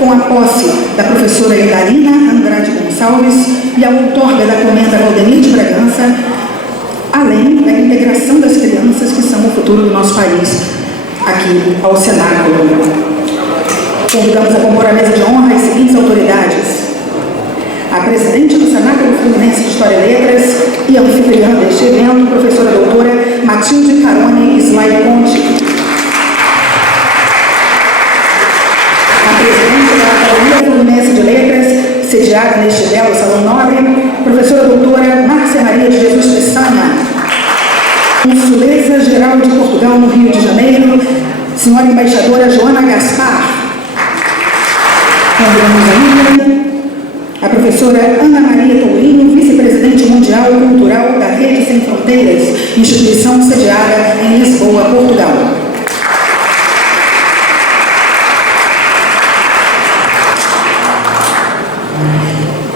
com a posse da professora Idalina Andrade Gonçalves e a outorga da comenda Valdemir de Bragança, além da integração das crianças que são o futuro do nosso país aqui ao cenáculo. Convidamos a compor a mesa de honra as seguintes autoridades: a presidente do Cenáculo Fluminense de História e Letras e anfitriã deste evento, professora doutora Matilde Carone Slay Conte. A presidente da Academia Fluminense de Letras, sediada neste belo salão nobre, professora doutora Márcia Maria de Jesus Peçanha. Consuleza Geral de Portugal no Rio de Janeiro, senhora embaixadora Joana Gaspar. Convidamos ainda a professora Ana Maria Tourinho, vice-presidente mundial cultural da Rede Sem Fronteiras, instituição sediada em Lisboa, Portugal.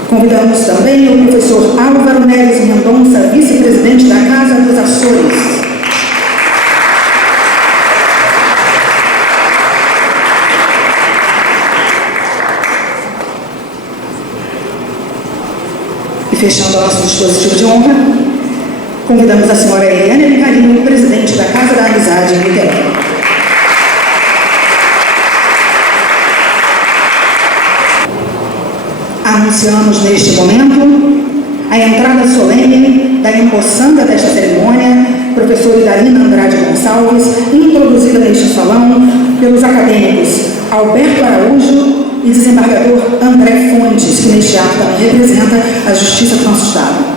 Convidamos também o professor Álvaro Neres Mendonça, vice-presidente da Casa dos Açores. E fechando o nosso dispositivo de honra, convidamos a senhora Eliane Micalinho, presidente da Casa da Amizade em Niterói. Anunciamos neste momento a entrada solene da empossanda desta cerimônia, professora Idalina Andrade Gonçalves, introduzida neste salão pelos acadêmicos Alberto Araújo e desembargador André Fontes, que neste ato também representa a Justiça do nosso Estado.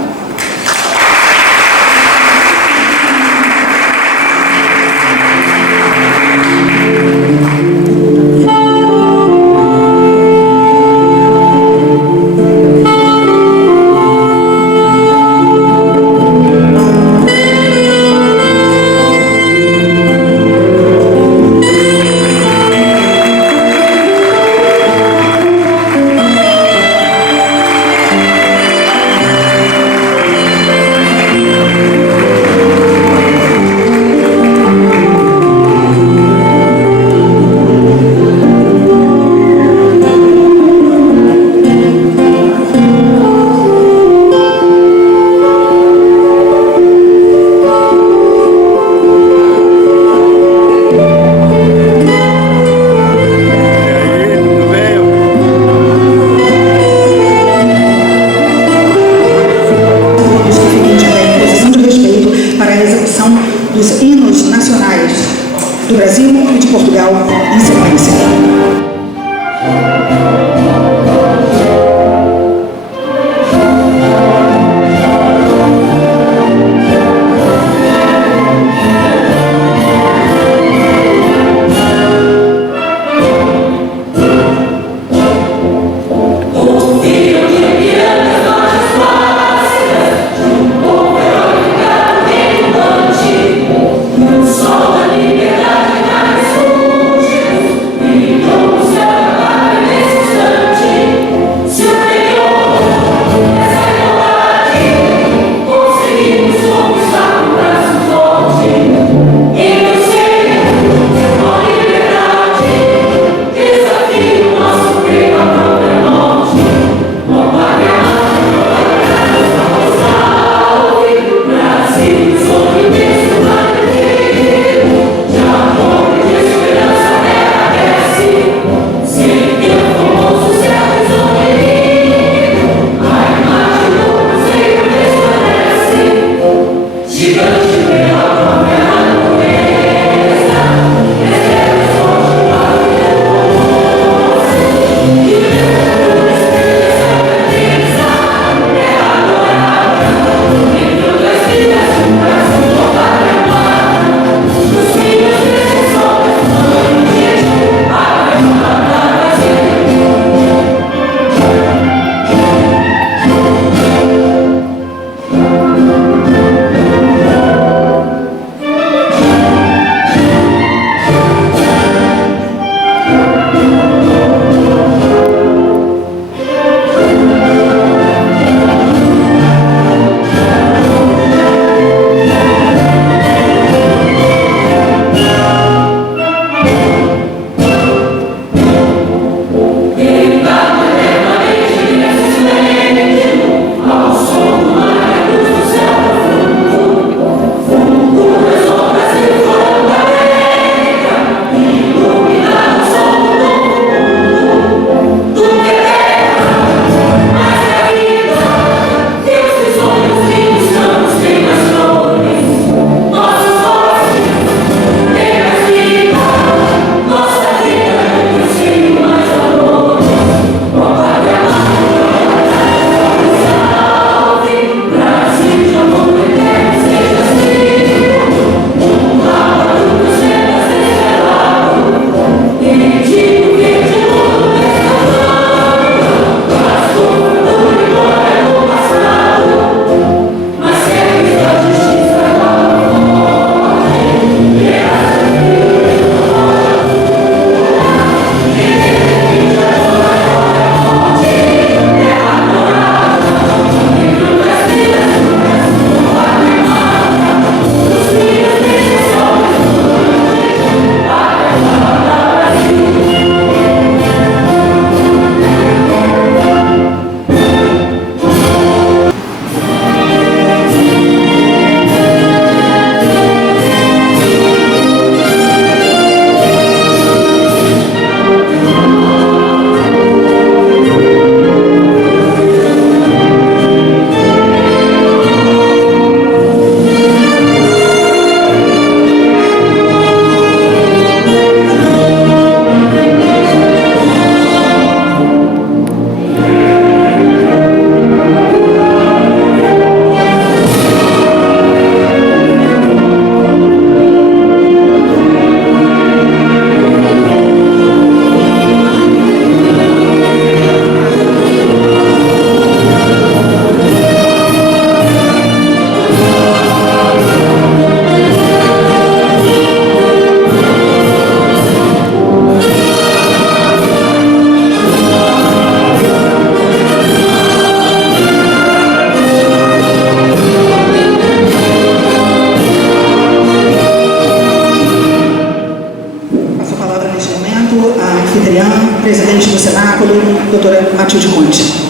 presidente do cenáculo, doutora Matilde Conte.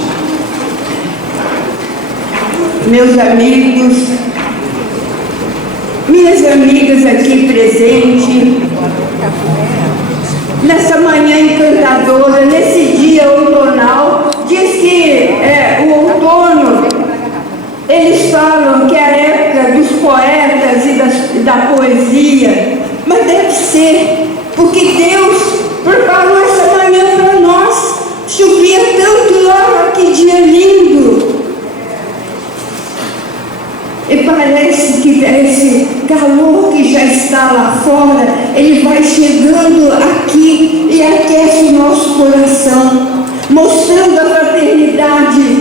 Meus amigos, minhas amigas aqui presentes, nessa manhã encantadora, nesse dia outonal, diz que o outono, eles falam que é a época dos poetas e da poesia, mas deve ser, porque Deus preparou essa manhã para nós. Chovia tanto, olha que dia lindo. E parece que esse calor que já está lá fora, ele vai chegando aqui e aquece o nosso coração, mostrando a fraternidade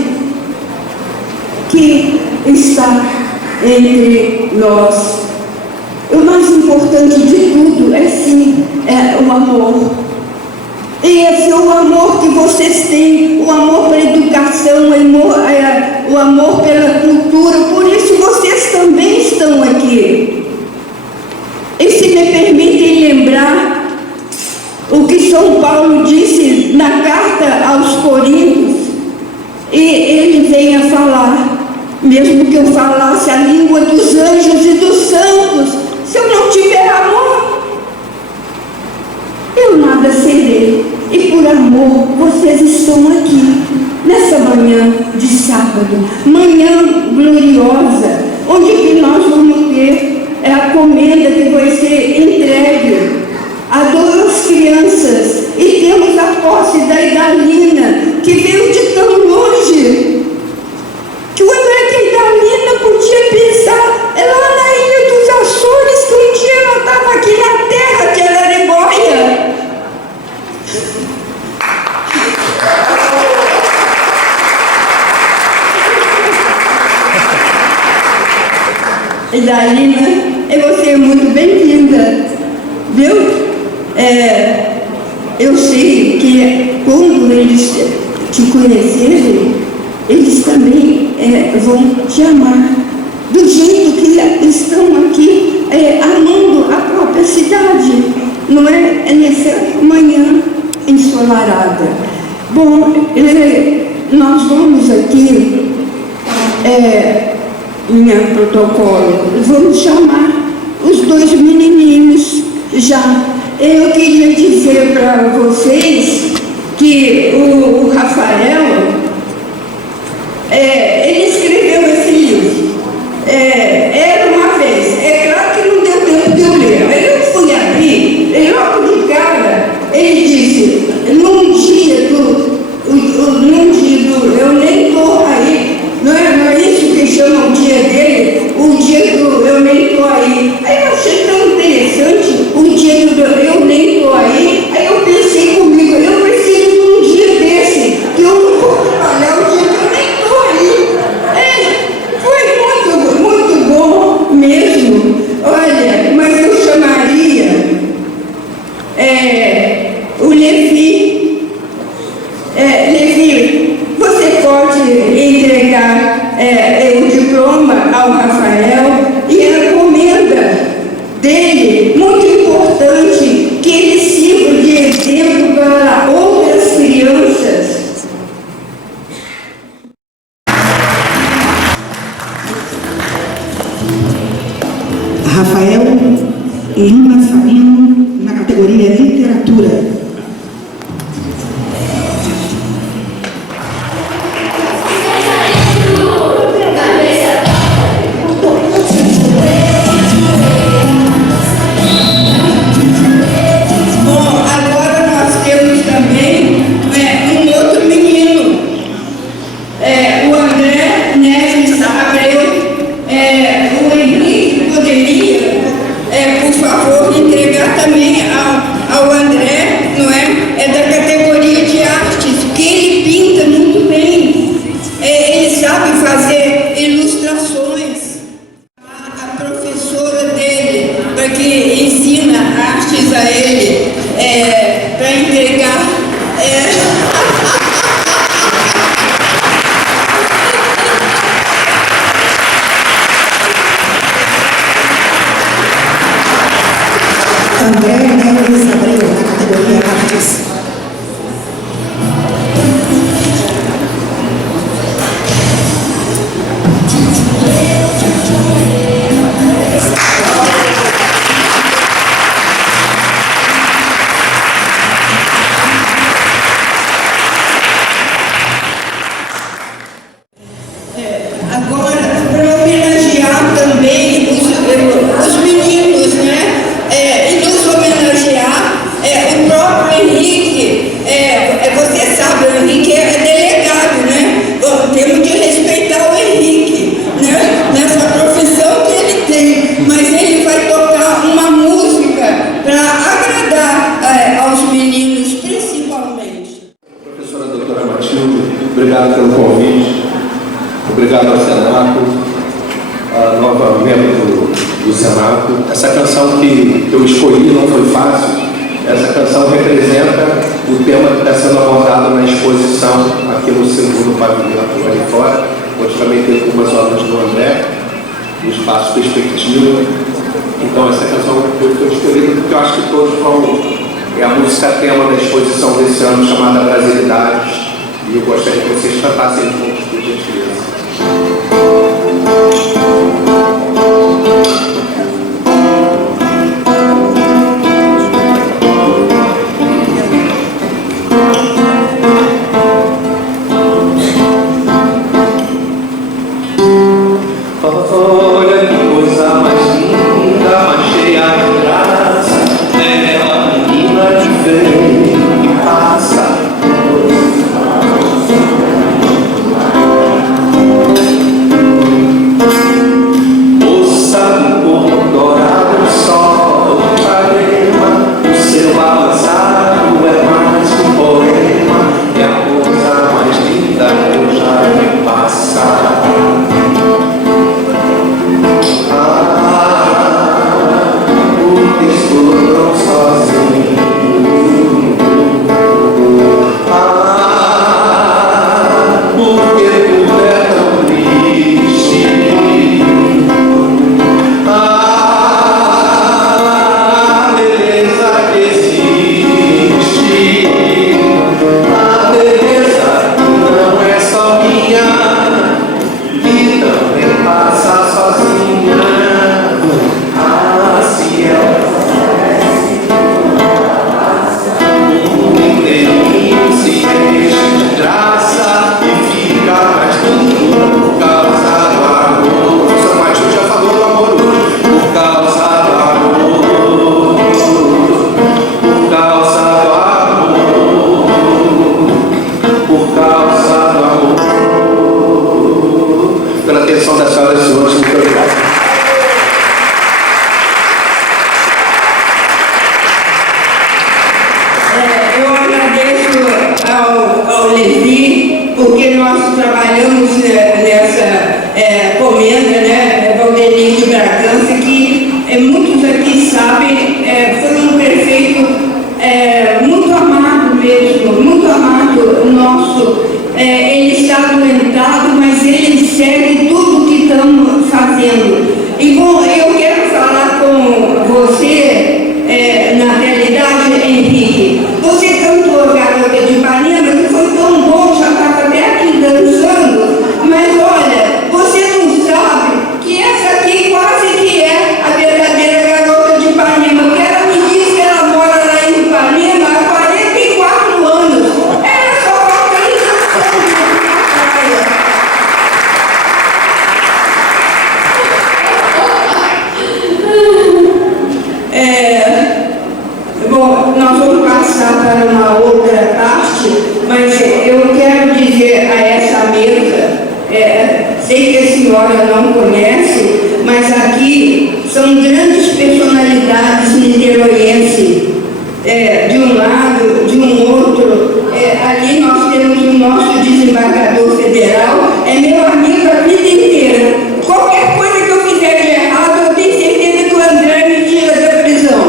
que está entre nós. O mais importante de tudo é sim, o amor. E esse é o amor que vocês têm, o amor pela educação, o amor pela cultura, por isso vocês também estão aqui. E se me permitem lembrar o que São Paulo disse na carta aos Coríntios, e ele vem a falar, mesmo que eu falasse a língua dos anjos e dos santos, se eu não tiver amor, eu nada serei. E por amor, vocês estão aqui, nessa manhã de sábado, manhã gloriosa, onde que nós vamos ter a comenda que vai ser entregue a 2 crianças, e temos a posse da Idalina, que veio de tão longe, que o André que a Idalina podia pensar, é lá na Ilha dos Açores, que um dia ela estava aqui na terra de Araregóia. Idalina, você é muito bem-vinda, viu? Eu sei que quando eles te conhecerem, eles também vão te amar, do jeito que estão aqui amando a própria cidade, não é? Nessa manhã ensolarada. Bom, nós vamos aqui, minha protocolo, vamos chamar os 2 menininhos já. Eu queria dizer para vocês que o Rafael, ele escreveu esse livro. Era uma vez. É claro que não deu tempo de eu ler. Aí eu fui abrir, e logo de cara, ele disse, num dia do eu nem estou aí, não é isso que chama o dia dele, o dia do eu nem estou aí. Aí eu achei tão interessante, o dia do eu nem estou aí. Aí eu pensei comigo, eu preciso de um dia desse, que eu não vou trabalhar o dia que eu nem estou aí. Foi muito, muito bom mesmo. Olha, mas eu chamaria o Levi. Levi, você pode entregar o diploma ao Rafael e a comenda dele, muito importante, que ele sirva de exemplo para outras crianças. Rafael Lima Sabino, na categoria Literatura. obrigado pelo convite, obrigado ao Senato, a nova membro do Senato. Essa canção que eu escolhi não foi fácil. Essa canção representa o tema que está sendo abordado na exposição aqui no segundo pavilhão ali fora, onde também tem algumas obras do André, no Espaço Perspectiva. Então essa canção eu escolhi porque eu acho que todos vão... É a música tema da exposição desse ano, chamada Brasilidades, e eu gostaria que vocês cantassem juntos, por gentileza. Olha que coisa mais linda, mais cheia de graça, é a menina de ver que passa. Moça do corpo dourado, o sol de Ipanema, o seu balançado é mais que um poema, é a coisa mais linda que eu já vi passar. Porque nós trabalhamos nessa comenda, né, Valdemir de Bragança, que muitos aqui sabem, foi um prefeito muito amado mesmo, muito amado nosso. Ele está adoentado, mas ele segue tudo que estamos fazendo. E bom, eu quero falar com você, na realidade, Henrique. Você cantou Garota de Ipanema, que foi tão bom, já estava até aqui dançando, mas olha, você não sabe que essa aqui quase que é a verdadeira Garota de Ipanema, porque ela me disse que ela mora lá em Ipanema há 44 anos. Ela só falta isso na praia. Bom, nós vamos passar para uma outra parte, mas eu quero dizer a essa mesa, sei que a senhora não conhece, mas aqui são grandes personalidades niteroienses, de um lado, de um outro. Ali nós temos o nosso desembargador federal, é meu amigo a vida inteira. Qualquer coisa que eu fizer de errado, eu tenho certeza que o André me tira da prisão.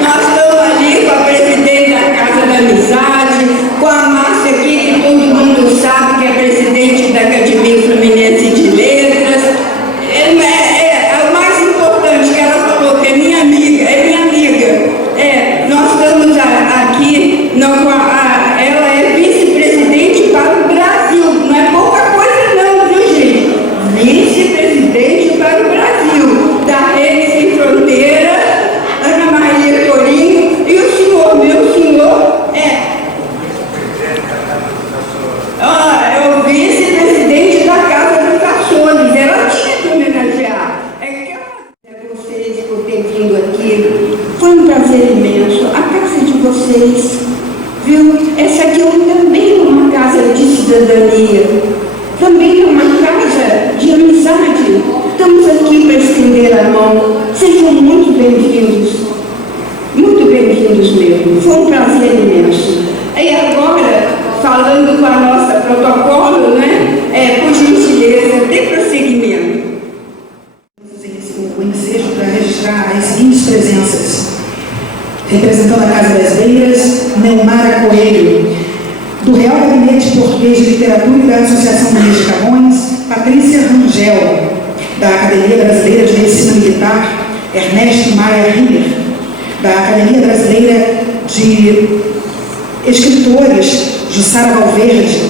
Nós estamos ali com a presidente da Casa da Amizade, com a Márcia aqui, que todo mundo sabe que é presidente da Academia Fluminense de Letras. O mais importante que ela falou, que é minha amiga, nós estamos aqui, ela é vice-presidente para o Brasil, não é pouca coisa não, viu gente? Vice-presidente para o Brasil, da Rede Sem Fronteira, Ana Maria Torinho, e o senhor, meu senhor, é o vice-presidente da Casa dos Caçones. Ela tinha que homenagear. Vocês por ter vindo aqui, foi um prazer imenso. A casa de vocês, viu? Essa aqui também é uma casa de cidadania, também é uma casa de amizade. Estamos aqui para estender a mão. Sejam muito bem-vindos. Muito bem-vindos. todos mesmo. Foi um prazer imenso. E agora, falando com a nossa protocolo, né, por gentileza, dê prosseguimento. O ensejo para registrar as seguintes presenças. Representando a Casa das Beiras, Neumara Coelho. Do Real Gabinete Português de Literatura e da Associação Luiz de Camões, Patrícia Rangel. Da Academia Brasileira de Medicina Militar, Ernesto Maia Rimmer. Da Academia Brasileira de Escritores, Jussara Valverde.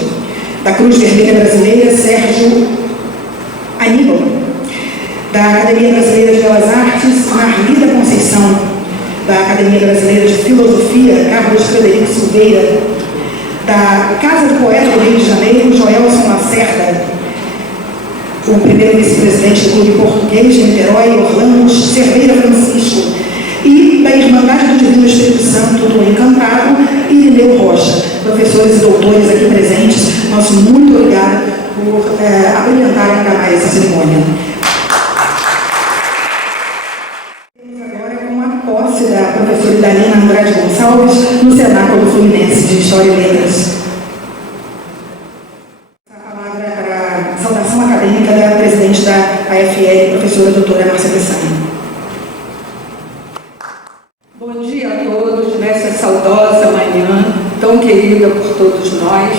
Da Cruz Vermelha Brasileira, Sérgio Aníbal. Da Academia Brasileira de Belas Artes, Marlida Conceição. Da Academia Brasileira de Filosofia, Carlos Frederico Silveira. Da Casa do Poeta do Rio de Janeiro, Joelson Lacerda. O primeiro vice-presidente do Clube Português de Niterói, Orlando Cerveira Francisco. E da Irmandade do Divino Espírito Santo do Encantado, Irineu Rocha. Professores e doutores aqui presentes, nosso muito obrigado por abrilhantar ainda mais essa cerimônia. Posse da professora Idalina Andrade Gonçalves no Cenáculo Fluminense de História e Letras. A palavra para a saudação acadêmica da presidente da AFL, professora doutora Márcia Pessani. Bom dia a todos nessa saudosa manhã, tão querida por todos nós,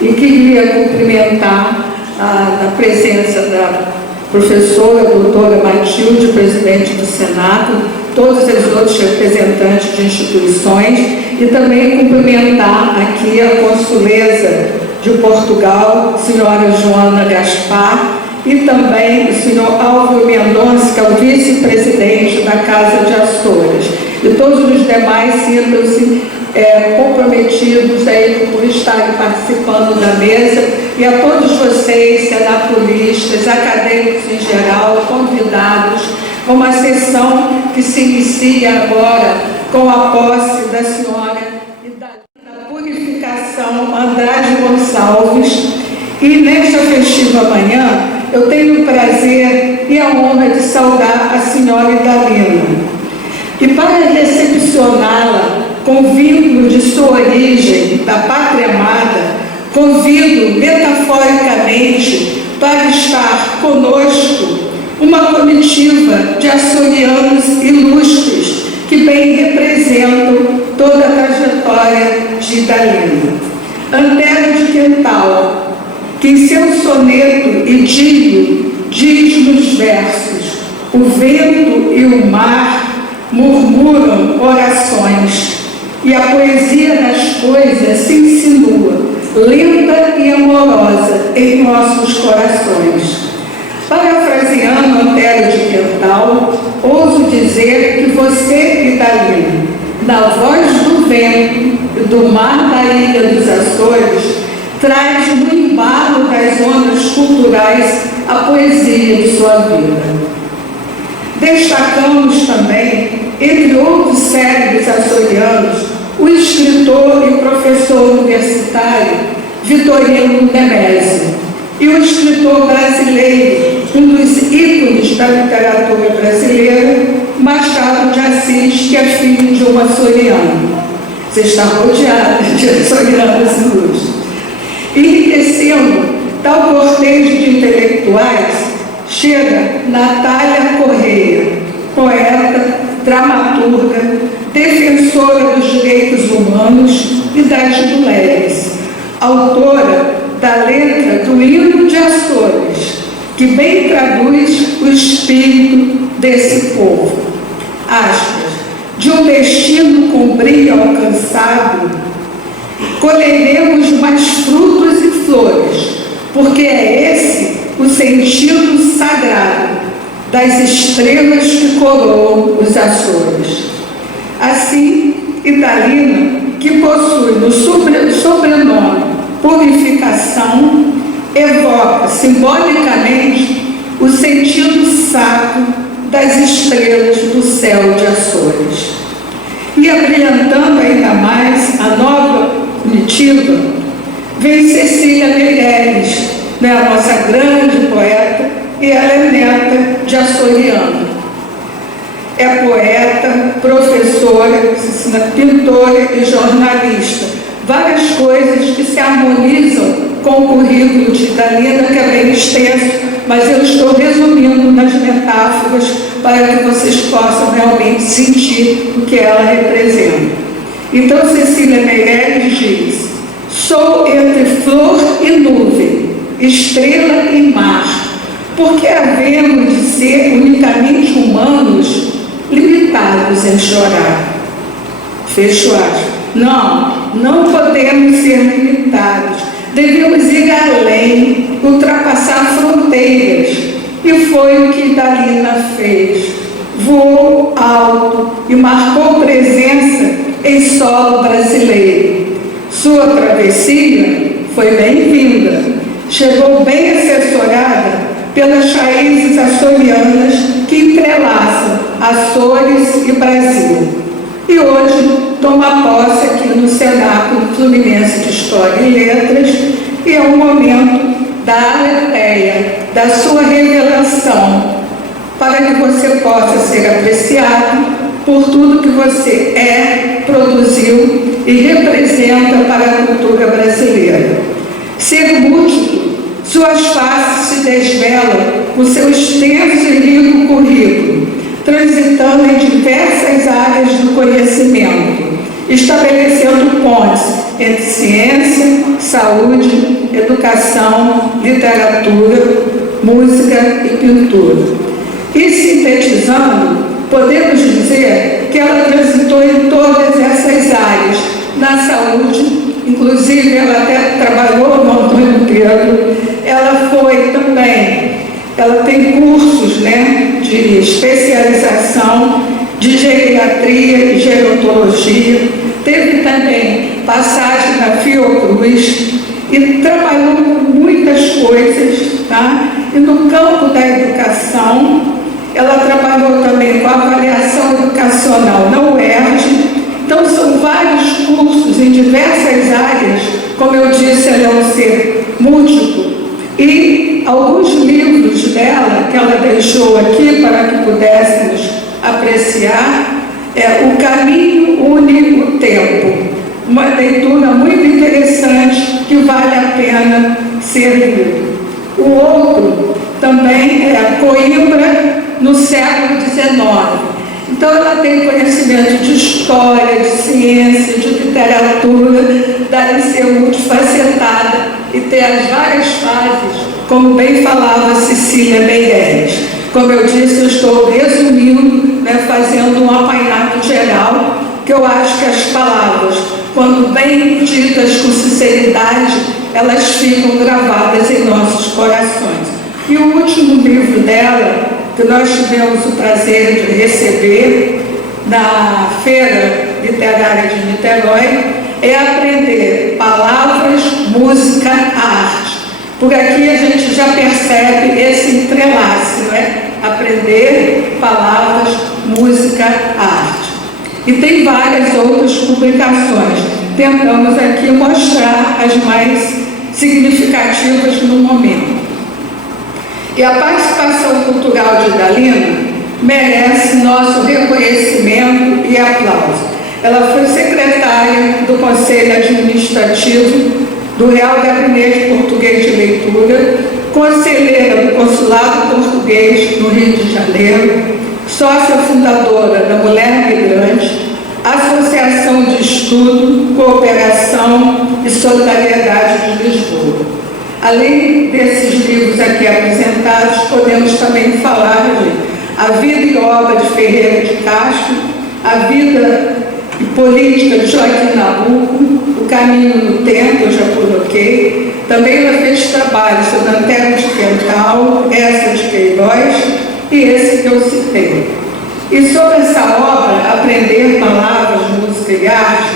e queria cumprimentar a presença da professora doutora Matilde, presidente do Senado, todos os outros representantes de instituições, e também cumprimentar aqui a consuleza de Portugal, senhora Joana Gaspar, e também o senhor Álvaro Mendonça, que é o vice-presidente da Casa de Açores. E todos os demais sintam-se comprometidos aí por estarem participando da mesa, e a todos vocês, senatoristas, acadêmicos em geral, convidados, uma sessão que se inicia agora com a posse da senhora da Purificação Andrade Gonçalves. E nesta festiva manhã, eu tenho o prazer e a honra de saudar a senhora Idalina. E para recepcioná-la com vínculo de sua origem, da pátria amada, convido metaforicamente para estar conosco uma comitiva de açorianos ilustres que bem representam toda a trajetória de Idalina. Antero de Quental, que em seu soneto idílio diz nos versos: o vento e o mar murmuram orações, e a poesia das coisas se insinua, lenta e amorosa em nossos corações. Parafraseando Antero de Quental, ouso dizer que você, Idalina, na voz do vento e do mar da ilha dos Açores, traz no embalo das ondas culturais a poesia de sua vida. Destacamos também, entre outros célebres açorianos, o escritor e professor universitário Vitorino Nemésio, e o escritor brasileiro, um dos ícones da literatura brasileira, Machado de Assis, que é filho de um açoriano. Você está rodeado de açorianos ilustres. Enriquecendo tal cortejo de intelectuais, chega Natália Correia, poeta, dramaturga, defensora dos direitos humanos e das mulheres, autora da letra do Hino de Açores, que bem traduz o espírito desse povo. Aspas: de um destino com brilho alcançado, colheremos mais frutos e flores, porque é esse o sentido sagrado das estrelas que coroam os Açores. Assim, Idalina, que possui no sobrenome Purificação, evoca simbolicamente o sentido sacro das estrelas do céu de Açores. E abrilhantando ainda mais a nova comitiva, vem Cecília Meirelles, a nossa grande poeta, e ela é neta de açoriano. É poeta, professora, belíssima, pintora e jornalista. Várias coisas que se harmonizam com o currículo de Idalina, que é bem extenso, mas eu estou resumindo nas metáforas para que vocês possam realmente sentir o que ela representa. Então, Cecília Meirelles diz: sou entre flor e nuvem, estrela e mar, porque havemos de ser unicamente humanos, limitados em chorar. Fecho aspas. Não podemos ser limitados. Devemos ir além, ultrapassar fronteiras. E foi o que Idalina fez. Voou alto e marcou presença em solo brasileiro. Sua travessia foi bem-vinda. Chegou bem assessorada pelas raízes açorianas que entrelaçam Açores e Brasil. E hoje toma posse aqui no Cenáculo Fluminense de História e Letras, e é um momento da aletheia, da sua revelação, para que você possa ser apreciado por tudo que você é, produziu e representa para a cultura brasileira. Ser múltiplo, suas faces se desvelam com seu extenso e rico currículo, transitando em diversas áreas do conhecimento, estabelecendo pontes entre ciência, saúde, educação, literatura, música e pintura. E sintetizando, podemos dizer que ela transitou em todas essas áreas. Na saúde, inclusive ela até trabalhou no Antônio Pedro, ela foi também, ela tem cursos, né, de especialização de geriatria e gerontologia, teve também passagem na Fiocruz e trabalhou com muitas coisas, tá? E no campo da educação, ela trabalhou também com avaliação educacional na UERJ. Então são vários cursos em diversas áreas, como eu disse, ela é um ser múltiplo. E alguns livros dela, que ela deixou aqui para que pudéssemos apreciar, O Caminho Une o Tempo, uma leitura muito interessante que vale a pena ser lido. O outro também é Coimbra no século XIX. Então ela tem conhecimento de história, de ciência, de literatura, deve ser multifacetada e ter as várias fases, como bem falava Cecília Meirelles. Como eu disse, eu estou resumindo, né, fazendo um apanhado geral, que eu acho que as palavras, quando bem ditas com sinceridade, elas ficam gravadas em nossos corações. E o último livro dela, que nós tivemos o prazer de receber na Feira Literária de Niterói, é Aprender Palavras, Música, Arte. Por aqui a gente já percebe esse entrelace, não é? Aprender palavras, música, arte. E tem várias outras publicações. Tentamos aqui mostrar as mais significativas no momento. E a participação cultural de Idalina merece nosso reconhecimento e aplauso. Ela foi secretária do Conselho Administrativo do Real Gabinete Português de Leitura, conselheira do Consulado Português no Rio de Janeiro, sócia fundadora da Mulher Migrante, Associação de Estudo, Cooperação e Solidariedade de Lisboa. Além desses livros aqui apresentados, podemos também falar de A Vida e Obra de Ferreira de Castro, A Vida e Política de Joaquim Nabuco, O Caminho no Tempo, eu já coloquei. Também ela fez trabalhos sobre Antero de Quental, Essa de Queiroz e esse que eu citei. E sobre essa obra, Aprender Palavras, Música e Arte,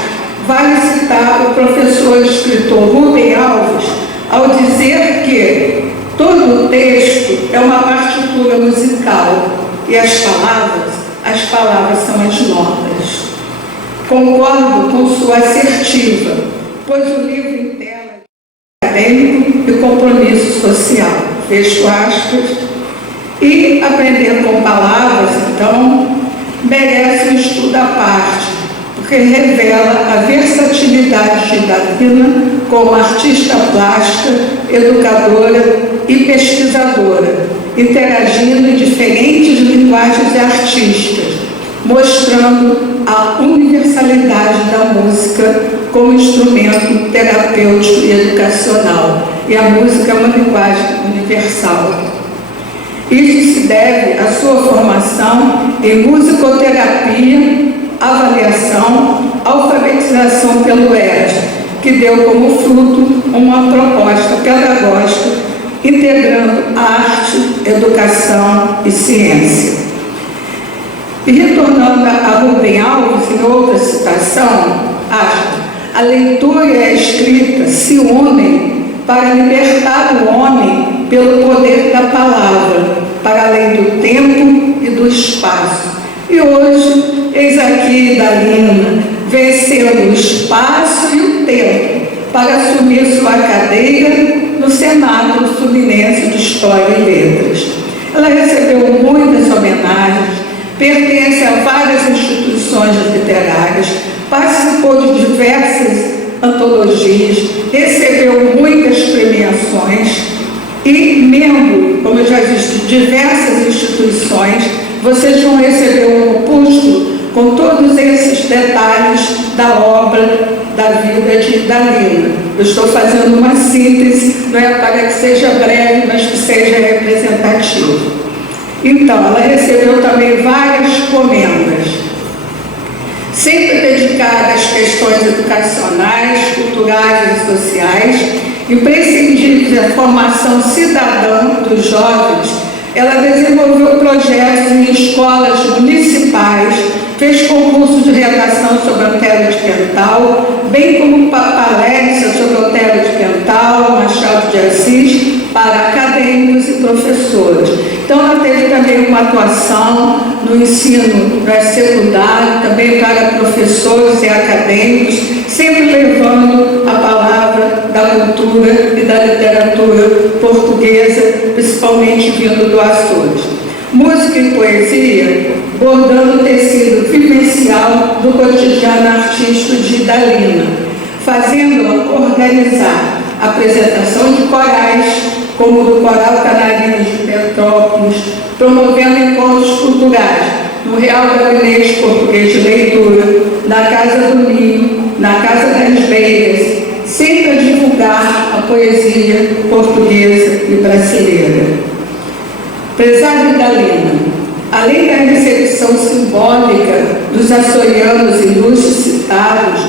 vale citar o professor e escritor Rubem Alves, ao dizer que todo o texto é uma partitura musical e as palavras são as notas. Concordo com sua assertiva, pois o livro em tela é acadêmico e compromisso social. Fecho aspas. E aprender com palavras, então, merece um estudo à parte, que revela a versatilidade de Dalina como artista plástica, educadora e pesquisadora, interagindo em diferentes linguagens artísticas, mostrando a universalidade da música como instrumento terapêutico e educacional. E a música é uma linguagem universal. Isso se deve à sua formação em musicoterapia, avaliação, alfabetização pelo ERD, que deu como fruto uma proposta pedagógica integrando arte, educação e ciência. E retornando a Rubem Alves, em outra citação, a leitura e a escrita se unem para libertar o homem pelo poder da palavra, para além do tempo e do espaço. E hoje, eis aqui Dalina, vencendo o espaço e o tempo, para assumir sua cadeira no Senado Fluminense de História e Letras. Ela recebeu muitas homenagens, pertence a várias instituições literárias, participou de diversas antologias, recebeu muitas premiações e membro, como eu já disse, de diversas instituições. Vocês vão receber um opúsculo com todos esses detalhes da obra, da vida de Dalina. Eu estou fazendo uma síntese, não é para que seja breve, mas que seja representativo. Então, ela recebeu também várias comendas, sempre dedicada às questões educacionais, culturais e sociais, imprescindíveis à formação cidadã dos jovens. Ela desenvolveu projetos em escolas municipais, fez concursos de redação sobre Otelo de Quental, bem como palestras sobre Otelo de Quental, Machado de Assis, para acadêmicos e professores. Então, ela teve também uma atuação no ensino secundário, também para professores e acadêmicos, sempre levando a palavra da cultura e da literatura portuguesa, principalmente vindo do Açores. Música e poesia, bordando o tecido vivencial do cotidiano artístico de Dalina, fazendo-a organizar a apresentação de corais, como o do Coral Canarinas de Petrópolis, promovendo encontros culturais no Real Gabinete Português de Leitura, na Casa do Ninho, na Casa das Beiras, sempre a divulgar a poesia portuguesa e brasileira. Prezada Dalina, além da recepção simbólica dos açorianos ilustres citados,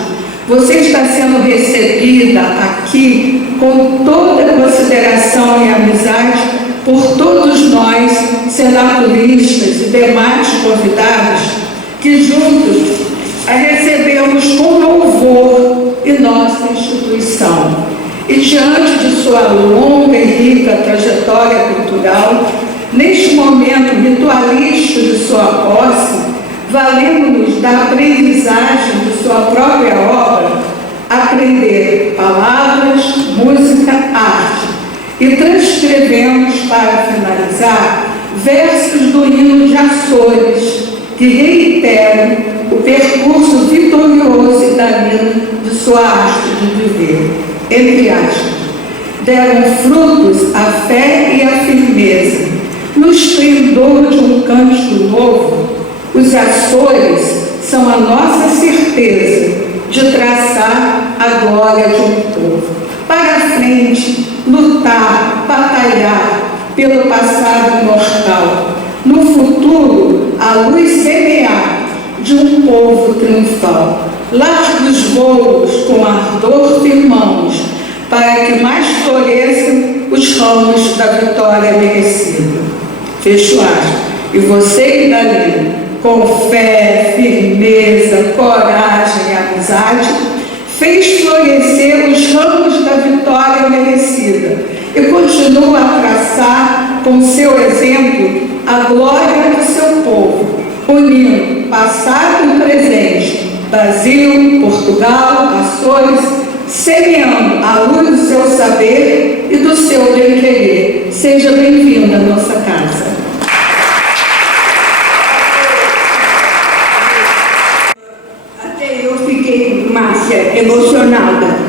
você está sendo recebida aqui com toda consideração e amizade por todos nós, senatoristas e demais convidados, que juntos a recebemos com louvor em nossa instituição. E diante de sua longa e rica trajetória cultural, neste momento ritualístico de sua posse, valendo-nos da aprendizagem de sua própria obra, aprender palavras, música, arte, e transcrevemos, para finalizar, versos do hino de Açores, que reiteram o percurso vitorioso e Dalina de sua arte de viver. Entre aspas, deram frutos a fé e a firmeza, no esplendor de um cântico novo. Os Açores são a nossa certeza de traçar a glória de um povo. Para frente, lutar, batalhar pelo passado imortal. No futuro, a luz semear de um povo triunfal. Largos voos com ardor firmamos, para que mais floresçam os ramos da vitória merecida. Fecho aspas. E você, Dalina, com fé, firmeza, coragem e amizade, fez florescer os ramos da vitória merecida e continua a traçar, com seu exemplo, a glória do seu povo, unindo passado e presente, Brasil, Portugal, Açores, semeando a luz do seu saber e do seu bem-querer. Seja bem-vinda à nossa casa. Até eu fiquei, Márcia, emocionada.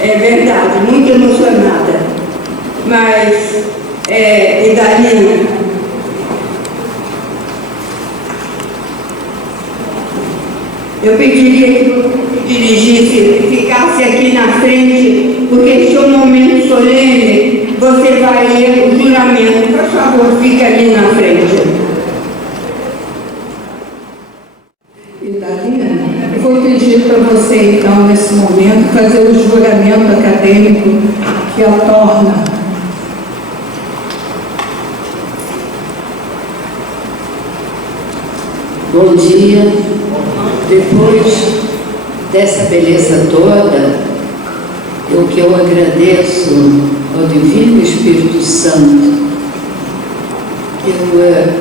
É verdade, muito emocionada. Mas, Idalina, eu pediria que você dirigisse, ficasse aqui na frente, porque esse é um momento solene, você vai ler o juramento. Por favor, fique ali na frente. Idalina, eu vou pedir para você, então, nesse momento, fazer o juramento acadêmico que a torna. Bom dia. Depois dessa beleza toda, o que eu agradeço ao Divino Espírito Santo, eu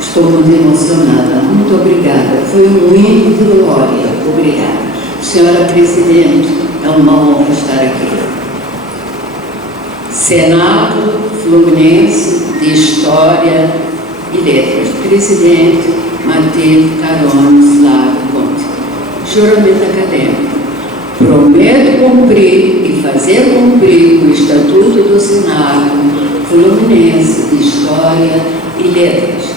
estou muito emocionada. Muito obrigada. Foi um hino de glória. Obrigada. Senhora Presidente, é uma honra estar aqui. Senado Fluminense de História e Letras. Presidente Matheus Carones Slavo Conte. Juramento acadêmico. Prometo cumprir e fazer cumprir o Estatuto do Senado Fluminense de História e Letras.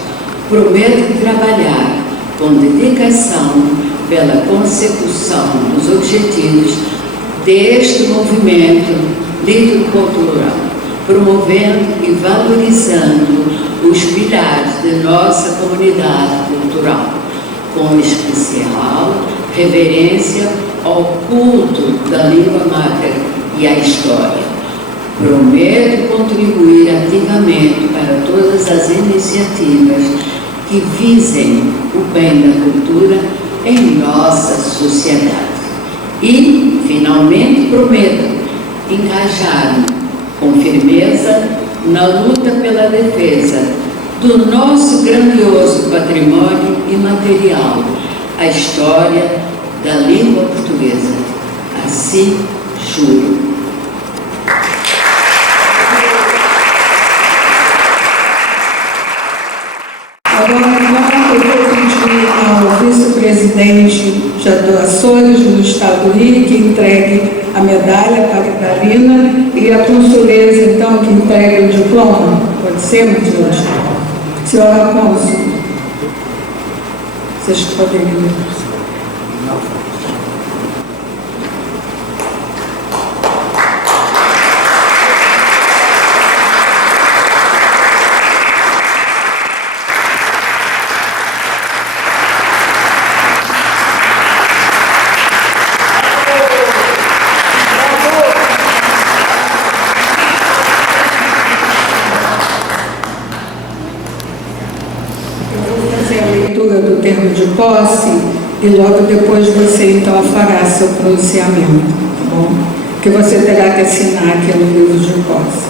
Prometo trabalhar com dedicação pela consecução dos objetivos deste movimento líder-cultural, promovendo e valorizando os pilares da nossa comunidade cultural, com especial reverência ao culto da língua mater e à história. Prometo contribuir ativamente para todas as iniciativas que visem o bem da cultura em nossa sociedade. E, finalmente, prometo engajar-me com firmeza na luta pela defesa do nosso grandioso patrimônio imaterial, a história da língua portuguesa. Assim juro. Agora, eu vou pedir ao vice-presidente de Doações do Estado do Rio que entregue a medalha para a Idalina e a consuleza, então, que entregue o diploma. Pode ser, Matheus? Senhora Cônsul, vocês poderiam... do termo de posse e logo depois você então fará seu pronunciamento, tá bom? Que você terá que assinar aqui no livro de posse.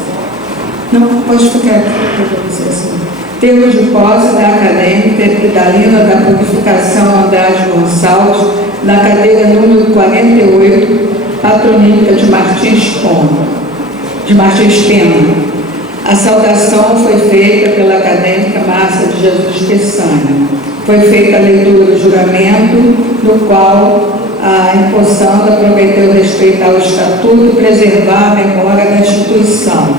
Não, pode ficar aqui para você assinar. Termo de posse da acadêmica Idalina da Purificação Andrade Gonçalves, na cadeira número 48, patronímica de Martins Pena. A saudação foi feita pela acadêmica Márcia de Jesus Peçanha. Foi feita a leitura do juramento, no qual a empossanda prometeu respeitar o Estatuto e preservar a memória da instituição.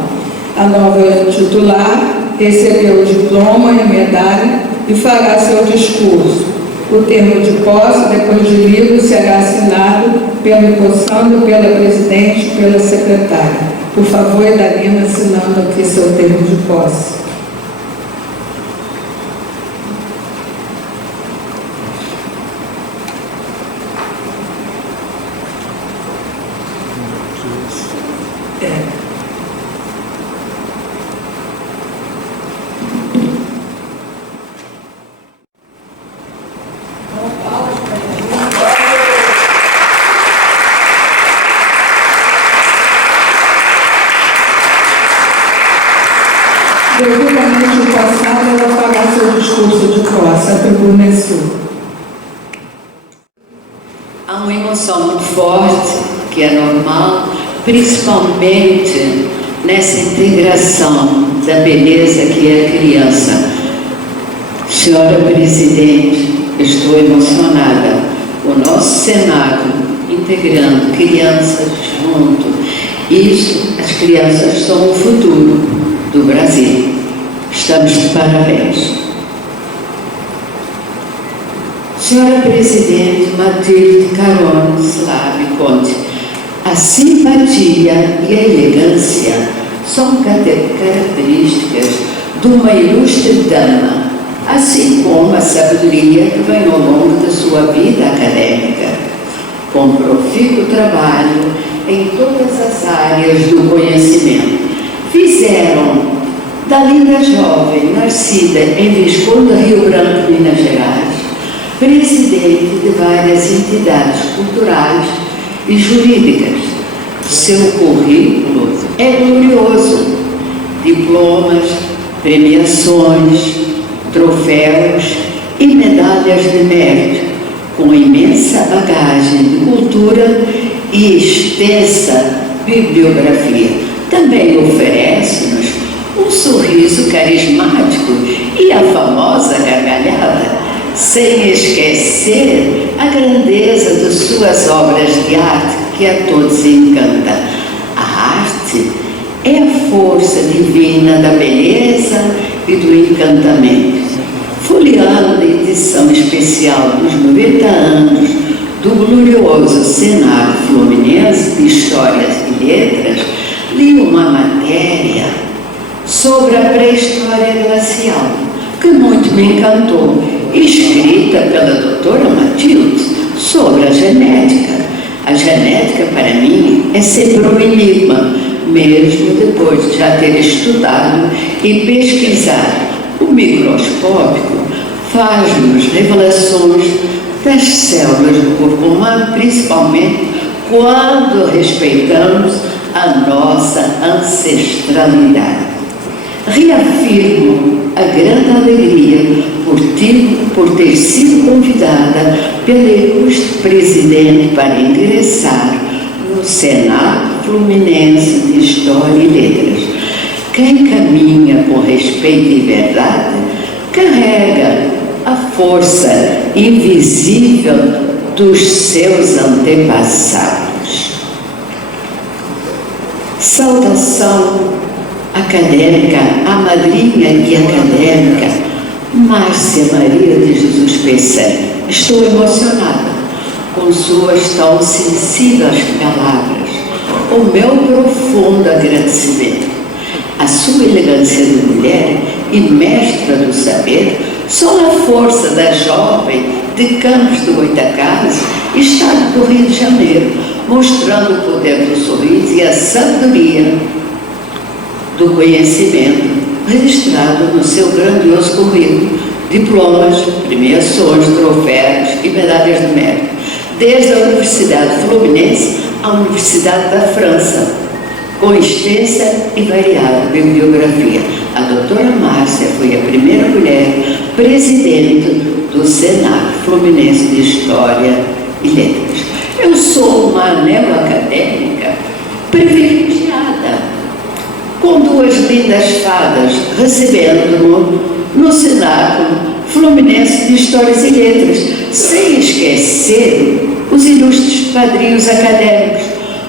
A nova titular recebeu o diploma e medalha e fará seu discurso. O termo de posse, depois de lido, será assinado pelo empossando, pela presidente e pela secretária. Por favor, Idalina, assinando aqui seu termo de posse. Devidamente empossada, ela fará seu discurso de posse. A tribuna é sua. Há uma emoção muito forte, que é normal, principalmente nessa integração da beleza que é a criança. Senhora Presidente, estou emocionada. O integrando crianças junto. Isso, as crianças são o futuro do Brasil. Estamos de parabéns. Senhora Presidente Matilde Caron Slave Conte, a simpatia e a elegância são características de uma ilustre dama, assim como a sabedoria que vem ao longo da sua vida acadêmica, com profícuo trabalho em todas as áreas do conhecimento. Fizeram da linda jovem, nascida em Visconde Rio Branco, Minas Gerais, presidente de várias entidades culturais e jurídicas. Seu currículo é glorioso: diplomas, premiações, troféus e medalhas de mérito, com imensa bagagem de cultura e extensa bibliografia. Também oferece-nos um sorriso carismático e a famosa gargalhada, sem esquecer a grandeza de suas obras de arte que a todos encanta. A arte é a força divina da beleza e do encantamento. Folheando a edição especial dos 90 anos do glorioso Senac Fluminense de Histórias e Letras, li uma matéria sobre a pré-história glacial, que muito me encantou, escrita pela doutora Matilde, sobre a genética. A genética, para mim, é sempre um enigma, mesmo depois de já ter estudado e pesquisado. O microscópico faz-nos revelações das células do corpo humano, principalmente quando respeitamos a nossa ancestralidade. Reafirmo a grande alegria por ter sido convidada pelo ilustre presidente para ingressar no Senac Fluminense de História e Letras. Quem caminha com respeito e verdade carrega a força invisível dos seus antepassados. Saudação acadêmica, a madrinha e acadêmica Márcia Maria de Jesus Peçanha. Estou emocionada com suas tão sensíveis palavras. O meu profundo agradecimento. A sua elegância de mulher e mestra do saber, só a força da jovem de Campos do Goytacazes, estado do Rio de Janeiro, mostrando o poder do sorriso e a sabedoria do conhecimento registrado no seu grandioso currículo, diplomas, premiações, troféus e medalhas de mérito, desde a Universidade Fluminense à Universidade da França, com extensa e variada bibliografia. A doutora Márcia foi a primeira mulher presidente do Senac Fluminense de História e Letras. Eu sou uma neoacadêmica privilegiada, com duas lindas fadas recebendo-me no Senac Fluminense de Histórias e Letras, sem esquecer os ilustres padrinhos acadêmicos,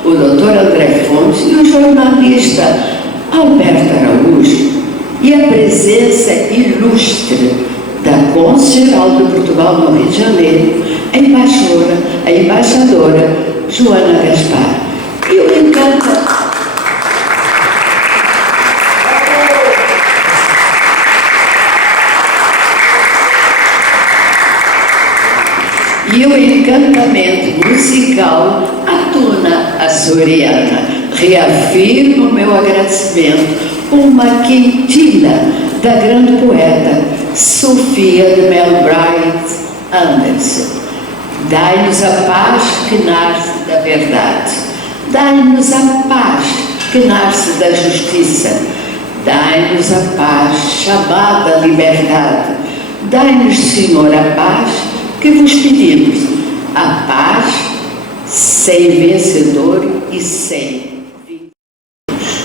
o Dr. André Fontes e o jornalista Alberto Araújo, e a presença ilustre da Cônsul-Geral de Portugal no Rio de Janeiro, a embaixadora Joana Gaspar. E o encanto e o encantamento musical Atuna Açoriana. Reafirmo meu agradecimento com uma quintilha da grande poeta Sofia de Melbright Anderson. Dai-nos a paz que nasce da verdade. Dai-nos a paz que nasce da justiça. Dai-nos a paz chamada liberdade. Dai-nos, Senhor, a paz que vos pedimos, a paz sem vencedor e sem vítimas.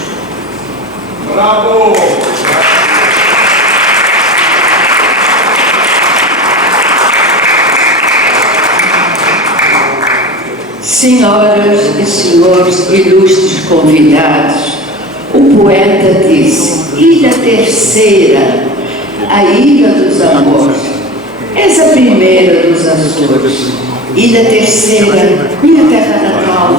Bravo! Senhoras e senhores ilustres convidados, o poeta disse: Ilha Terceira, a Ilha dos Amores, és a primeira dos Açores. Ilha Terceira, minha terra natal,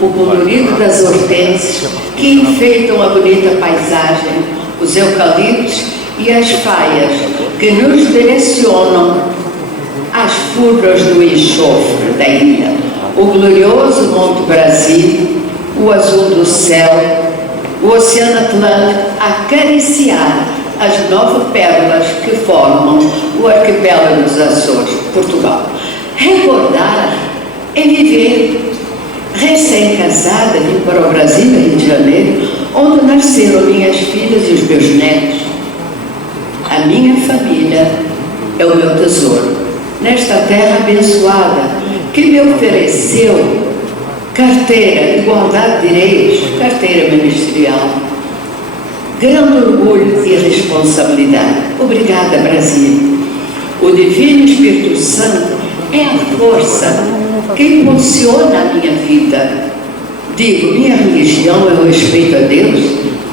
o colorido das hortênsias que enfeitam a bonita paisagem, os eucaliptos e as faias que nos direcionam às furas do enxofre da ilha, o glorioso Monte Brasil, o azul do céu, o Oceano Atlântico a acariciar as 9 pérolas que formam o arquipélago dos Açores, Portugal. Recordar é viver. Recém-casada, vim para o Brasil, Rio de Janeiro, onde nasceram minhas filhas e os meus netos. A minha família é o meu tesouro, nesta terra abençoada, que me ofereceu carteira, igualdade de direitos, carteira ministerial, grande orgulho e responsabilidade. Obrigada, Brasil. O Divino Espírito Santo é a força que impulsiona a minha vida. Digo, minha religião é o respeito a Deus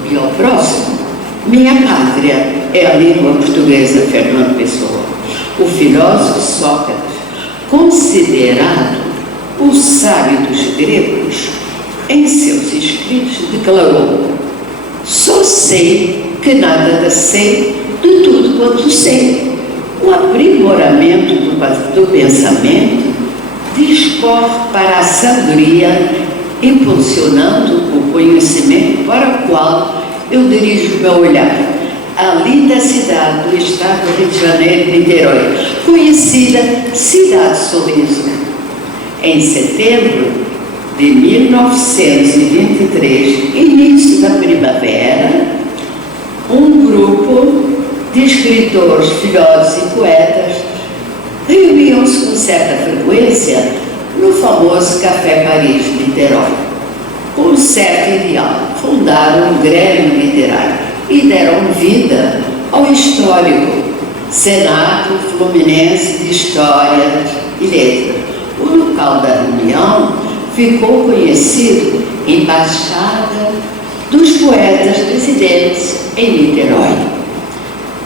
e ao próximo. Minha pátria é a língua portuguesa, Fernando Pessoa. O filósofo Sócrates, considerado o sábio dos gregos, em seus escritos declarou: só sei que nada sei de tudo quanto sei. O aprimoramento do pensamento discorre para a sabedoria, impulsionando o conhecimento para o qual eu dirijo o meu olhar. A linda cidade do estado do Rio de Janeiro, Niterói, conhecida Cidade Sorriso. Em setembro de 1923, início da primavera, um grupo de escritores, filósofos e poetas reuniam-se com certa frequência no famoso Café Paris, Niterói. Com certo ideal, fundaram um grêmio literário e deram vida ao histórico Senado Fluminense de História e Letras. O local da reunião ficou conhecido Embaixada dos Poetas Residentes em Niterói.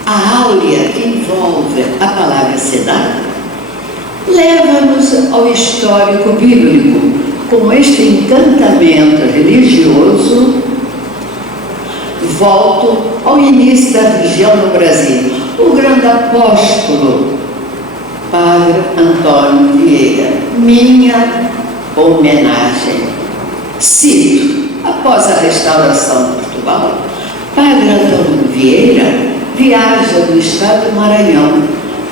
A áurea que envolve a palavra Senado leva-nos ao histórico bíblico, com este encantamento religioso. Volto ao início da religião no Brasil. O grande apóstolo Padre Antônio Vieira, minha homenagem. Cito: após a restauração de Portugal, Padre Antônio Vieira viaja do estado do Maranhão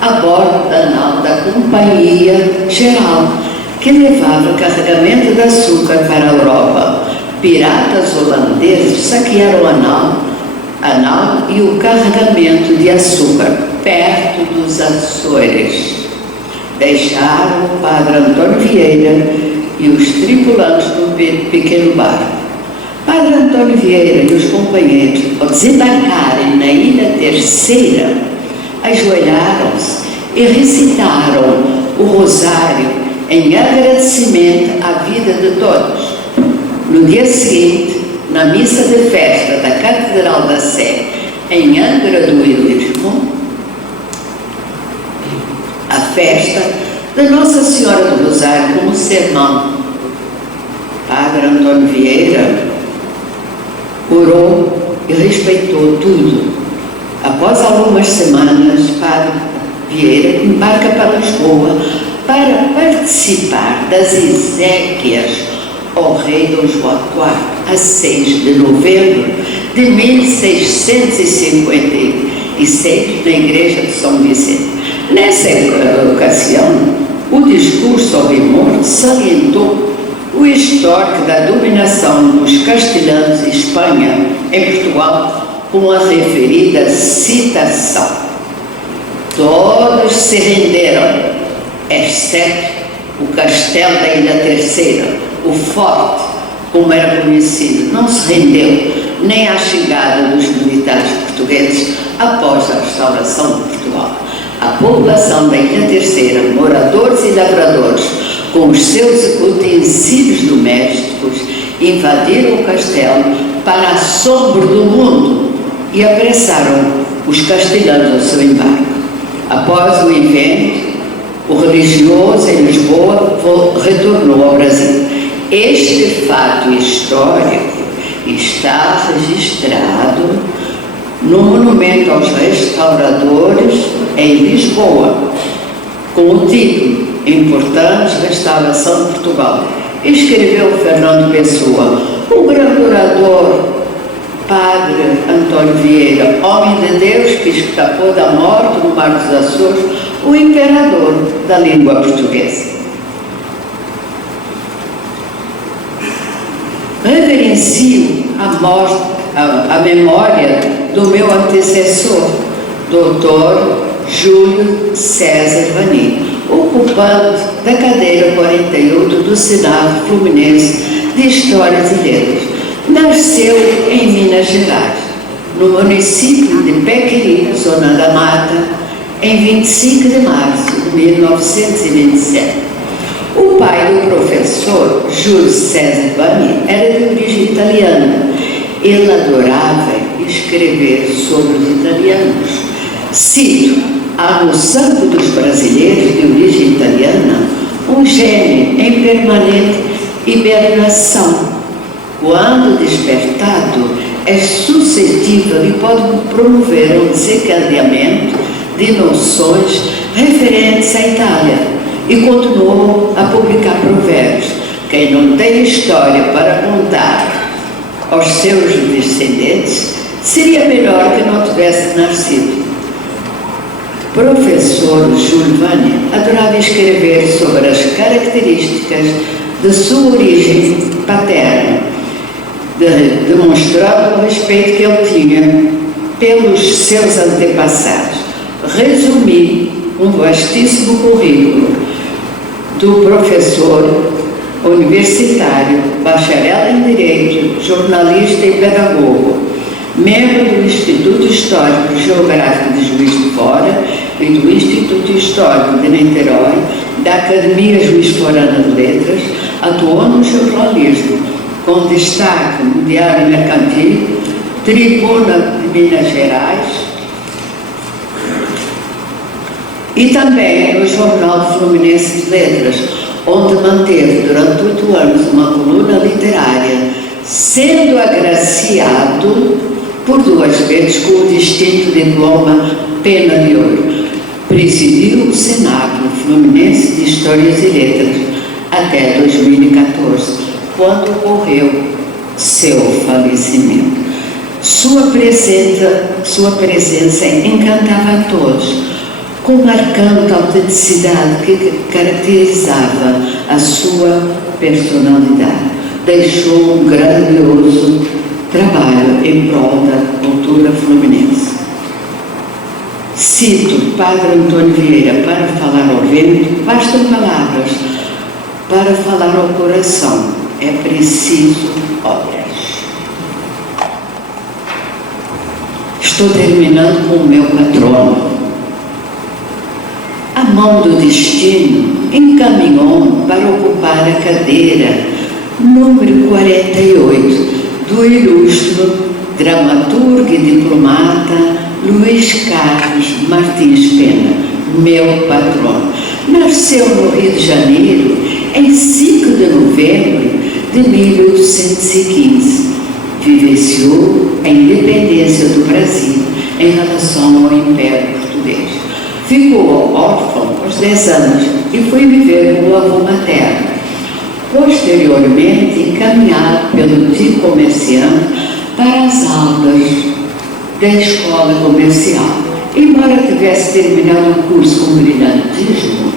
a bordo da nau da Companhia Geral, que levava carregamento de açúcar para a Europa. Piratas holandeses saquearam a nau e o carregamento de açúcar perto dos Açores. Deixaram o Padre Antônio Vieira e os tripulantes do pequeno barco. Padre Antônio Vieira e os companheiros, ao desembarcarem na Ilha Terceira, ajoelharam-se e recitaram o rosário em agradecimento à vida de todos. No dia seguinte, na missa de festa da Catedral da Sé, em Angra do Heroísmo, a festa da Nossa Senhora do Rosário como sermão, Padre Antônio Vieira orou e respeitou tudo. Após algumas semanas, Padre Vieira embarca para Lisboa para participar das exéquias ao rei Dom João IV, a 6 de novembro de 1656, na igreja de São Vicente. Nessa ocasião, o discurso ao rei morto salientou o histórico da dominação dos castelhanos em Espanha, em Portugal, com a referida citação: todos se renderam, exceto o castelo da Ilha Terceira, o forte, como era conhecido, não se rendeu nem à chegada dos militares portugueses após a restauração de Portugal. A população da Ilha Terceira, moradores e lavradores, com os seus utensílios domésticos, invadiram o castelo para assombro do mundo e apressaram os castelhanos ao seu embarque. Após o evento, o religioso em Lisboa retornou ao Brasil. Este fato histórico está registrado no Monumento aos Restauradores em Lisboa, com o título Importante Restauração de Portugal. Escreveu Fernando Pessoa. O grande orador Padre Antônio Vieira, homem de Deus que escapou da morte no Mar dos Açores, o imperador da língua portuguesa. Reverencio a memória do meu antecessor, Dr. Júlio César Vani, ocupante da cadeira 48 do Senado Fluminense de Histórias e Letras. Nasceu em Minas Gerais, no município de Pequeri, Zona da Mata, em 25 de março de 1927. O pai do professor Júlio César Vani era de origem italiana. Ele adorava escrever sobre os italianos. Cito: há no sangue dos brasileiros de origem italiana um gene em permanente hibernação. Quando despertado, é suscetível e pode promover um desencadeamento de noções referentes à Itália. E continuou a publicar provérbios. Quem não tem história para contar aos seus descendentes, seria melhor que não tivesse nascido. Professor Júlio Vani adorava escrever sobre as características de sua origem paterna, demonstrando o respeito que ele tinha pelos seus antepassados. Resumi um vastíssimo currículo do professor universitário, bacharel em Direito, jornalista e pedagogo, membro do Instituto Histórico e Geográfico de Juiz de Fora e do Instituto Histórico de Niterói, da Academia Juiz Forana de Letras, atuou no jornalismo, com destaque no Diário Mercantil, Tribuna de Minas Gerais e também no Jornal Fluminense de Letras, onde manteve durante 8 anos uma coluna literária, sendo agraciado por 2 vezes com o distinto diploma Pena de Ouro. Presidiu o Senado Fluminense de Histórias e Letras até 2014, quando ocorreu seu falecimento. Sua presença encantava a todos, com marcante autenticidade que caracterizava a sua personalidade. Deixou um grandioso trabalho em prol da cultura fluminense. Cito Padre Antônio Vieira: para falar ao vento, bastam palavras, para falar ao coração é preciso obras. Estou terminando com o meu patrono. A mão do destino encaminhou para ocupar a cadeira número 48 do ilustre dramaturgo e diplomata Luiz Carlos Martins Pena, meu patrono. Nasceu no Rio de Janeiro em 5 de novembro de 1815. Vivenciou a independência do Brasil em relação ao Império Português. Ficou órfão aos 10 anos e foi viver com o avô materno. Posteriormente, encaminhado pelo tio comerciante para as aulas da escola comercial. Embora tivesse terminado o curso com brilhantismo,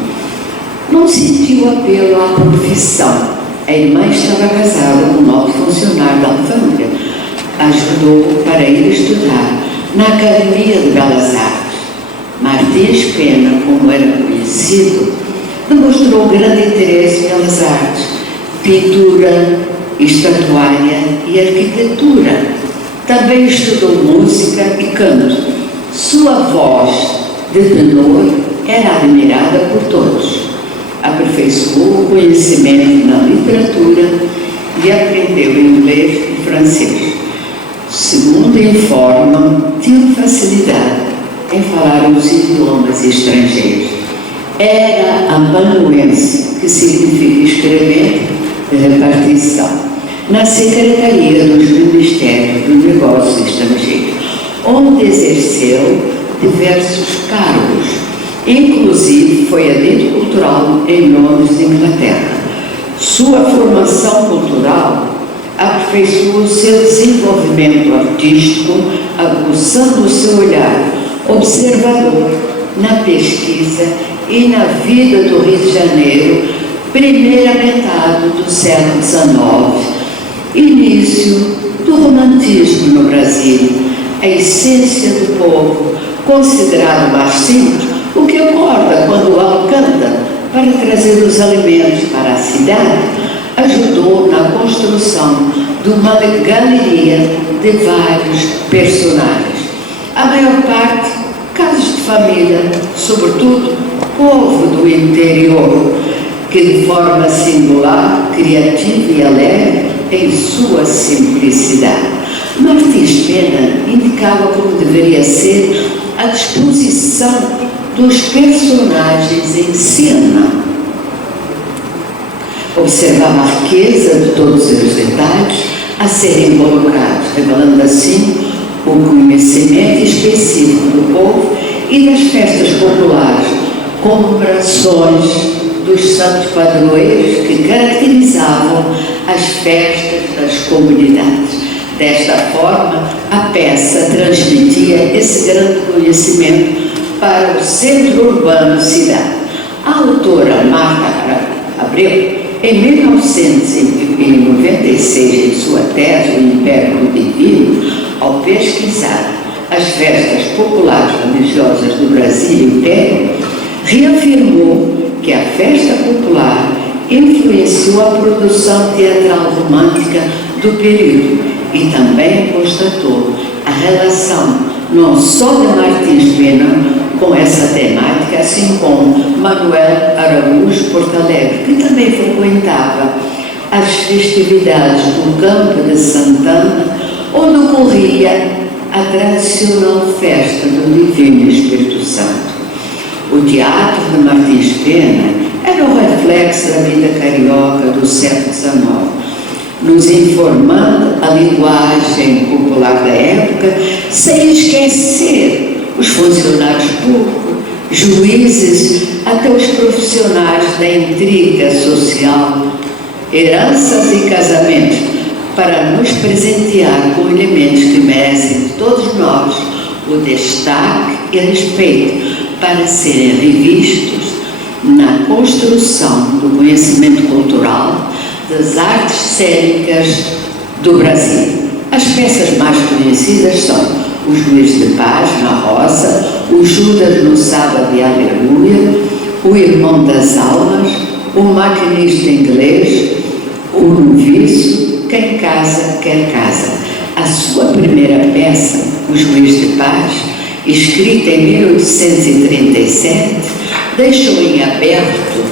não sentiu apelo à profissão. A irmã estava casada com um alto funcionário da alfândega. Ajudou para ir estudar na Academia de Belas Artes. Martins Pena, como era conhecido, demonstrou grande interesse pelas artes, pintura, estatuária e arquitetura. Também estudou música e canto. Sua voz de tenor era admirada por todos. aperfeiçoou o conhecimento na literatura e aprendeu inglês e francês. Segundo informam, tinha facilidade em falar os idiomas estrangeiros. Era amanuense, que significa escrever de repartição, na Secretaria dos Ministérios do Negócio Estrangeiro, onde exerceu diversos cargos. Inclusive, foi agente cultural em Londres, Inglaterra. Sua formação cultural aperfeiçoou seu desenvolvimento artístico, aguçando o seu olhar observador na pesquisa e na vida do Rio de Janeiro, primeira metade do século XIX, início do romantismo no Brasil, a essência do povo, considerado mais simples, o que ocorre quando Alcântara, para trazer os alimentos para a cidade, ajudou na construção de uma galeria de vários personagens. A maior parte, casos de família, sobretudo povo do interior, que de forma singular, criativa e alegre, em sua simplicidade. Martins Pena indicava como deveria ser a disposição dos personagens em cena. Observava a riqueza de todos os detalhes a serem colocados, revelando assim o conhecimento específico do povo e das festas populares, comemorações dos santos padroeiros que caracterizavam as festas das comunidades. Desta forma, a peça transmitia esse grande conhecimento para o centro urbano cidade. A autora Marta Abreu, em 1996, em sua tese O Império do Divino, ao pesquisar as festas populares religiosas do Brasil Império, reafirmou que a festa popular influenciou a produção teatral romântica do período e também constatou a relação não só de Martins Pena com essa temática, assim como Manuel Araújo Porto Alegre, que também frequentava as festividades do Campo de Santana, onde ocorria a tradicional festa do Divino Espírito Santo. O teatro de Martins Pena era o reflexo da vida carioca do século XIX, nos informando a linguagem popular da época, sem esquecer os funcionários públicos, juízes, até os profissionais da intriga social, heranças e casamentos, para nos presentear com elementos que merecem de todos nós o destaque e respeito, para serem revistos na construção do conhecimento cultural das artes cênicas do Brasil. As peças mais conhecidas são o Juiz de Paz na Roça, o Judas no Sábado e Aleluia, o Irmão das Almas, o Maquinista Inglês, o Noviço, Quem Casa Quer Casa. A sua primeira peça, O Juiz de Paz, escrita em 1837, deixou em aberto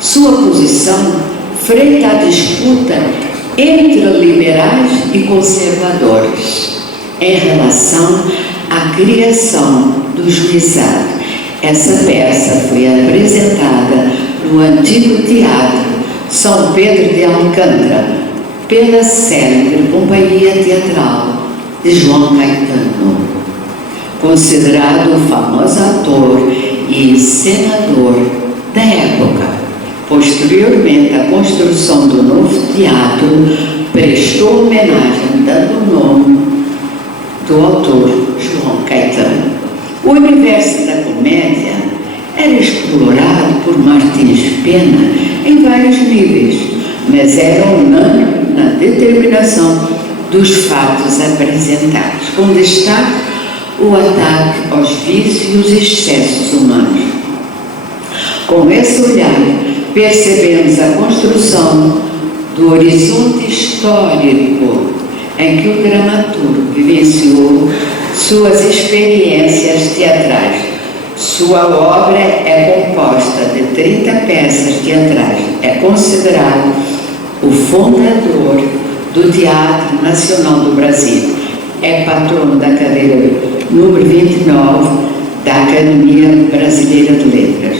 sua posição frente à disputa entre liberais e conservadores em relação à criação do juizado. Essa peça foi apresentada no antigo Teatro São Pedro de Alcântara pela célebre Companhia Teatral de João Caetano, considerado o famoso ator e encenador da época. Posteriormente, a construção do novo teatro prestou homenagem, dando o nome do autor João Caetano. O universo da comédia era explorado por Martins Pena em vários níveis, mas era unânime na determinação dos fatos apresentados, com destaque o ataque aos vícios e os excessos humanos. Com esse olhar, percebemos a construção do horizonte histórico em que o dramaturgo vivenciou suas experiências teatrais, Sua obra é composta de 30 peças teatrais. É considerado o fundador do Teatro Nacional do Brasil. É patrono da cadeira número 29 da Academia Brasileira de Letras.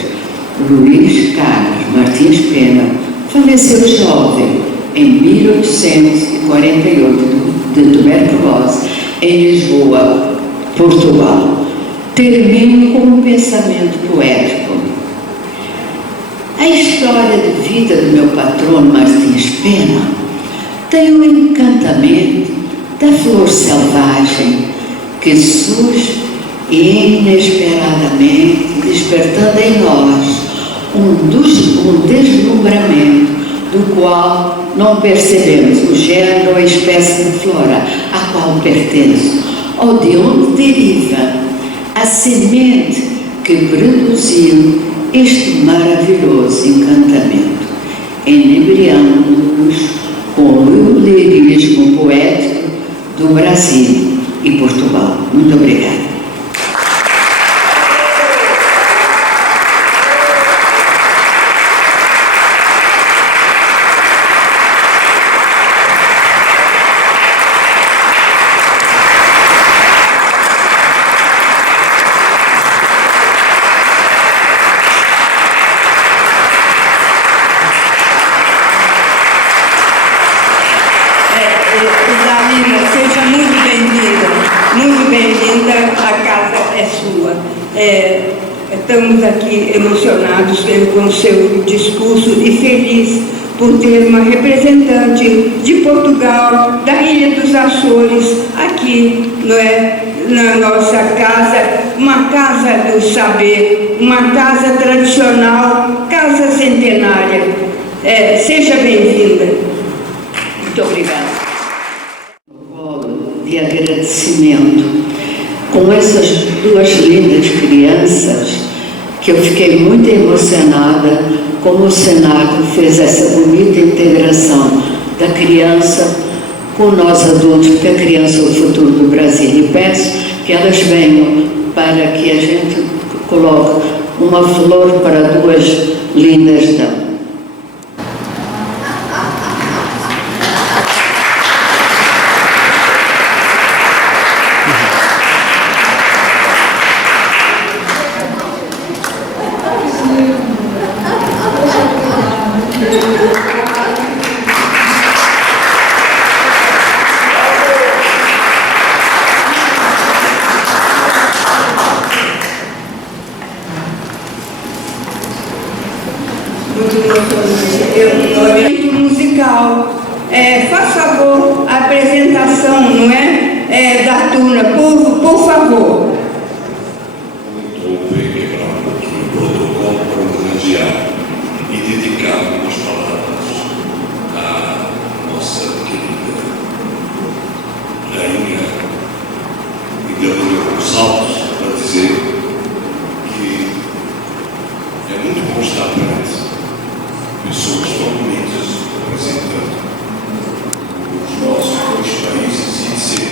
Luiz Carlos Martins Pena faleceu jovem em 1848 de tuberculose em Lisboa, Portugal. Termino com um pensamento poético. A história de vida do meu patrono Martins Pena tem um encantamento da flor selvagem que surge inesperadamente, despertando em nós um deslumbramento do qual não percebemos o gênero ou a espécie de flora a qual pertence, ou de onde deriva a semente que produziu este maravilhoso encantamento, inebriando-nos com o lirismo poético do Brasil e Portugal. Muito obrigada. Dalina, seja muito bem-vinda, a casa é sua. Estamos aqui emocionados com o seu discurso e felizes por ter uma representante de Portugal, da Ilha dos Açores, aqui, não é, na nossa casa, uma casa do saber, uma casa tradicional, casa centenária. Seja bem-vinda. Muito obrigada. De agradecimento com essas duas lindas crianças, que eu fiquei muito emocionada como o Senac fez essa bonita integração da criança com nós adultos, porque a criança é o futuro do Brasil, e peço que elas venham para que a gente coloque uma flor para duas lindas damas. Muito musical. Faz favor, a apresentação, não é? Da turma, por favor. Muito bem quebrado aqui o protocolo para homenagear e dedicar umas palavras à nossa querida rainha Idalina Gonçalves, para dizer que é muito bom estar perante pessoas tão bonitas representando os nossos dois países e dizer,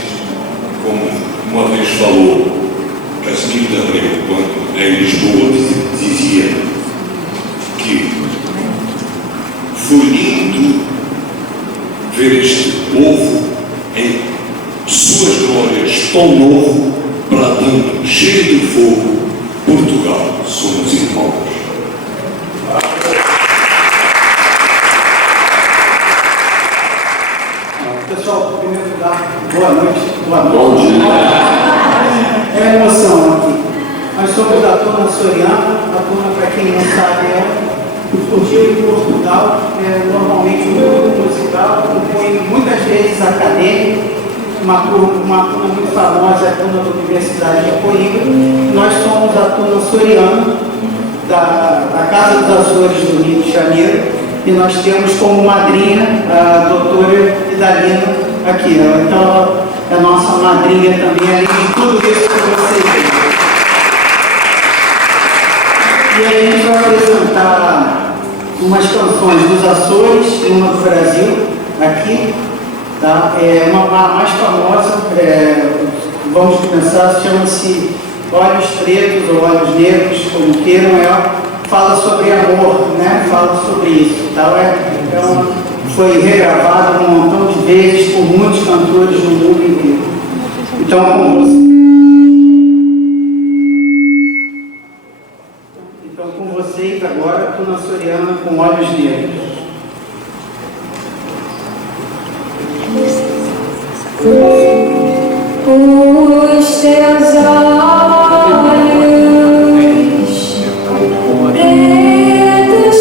como uma vez falou Casimiro de Abreu, quando em Lisboa dizia que foi lindo ver este povo em suas glórias tão novo, bradando, cheio de fogo, Portugal, somos irmãos. Pessoal, em primeiro lugar, boa noite. Bom dia. É emoção aqui. Nós somos da turma Soriana. A turma, para quem não sabe, surgiu em Portugal. Normalmente um grupo musical, compõe muitas vezes acadêmico. Uma turma muito famosa, a turma da Universidade de Coimbra. Nós somos a turma Soriana, da Casa dos Açores do Rio de Janeiro. E nós temos como madrinha a doutora Idalina aqui. Então, é a nossa madrinha também, além de tudo isso que vocês veem. E aí a gente vai apresentar umas canções dos Açores e uma do Brasil, aqui. Tá? Uma mais famosa, vamos começar, chama-se Olhos Pretos ou Olhos Negros, como queiram, fala sobre amor, né? Fala sobre isso. Então, foi regravado um montão de vezes por muitos cantores no mundo inteiro. Então, com vocês agora, Tuna Soriano com Olhos Negros. Os teus olhos pretos,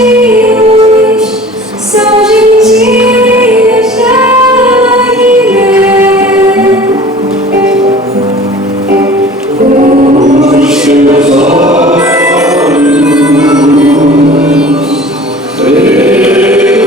pretos, são gentios da Guiné. Os teus olhos pretos,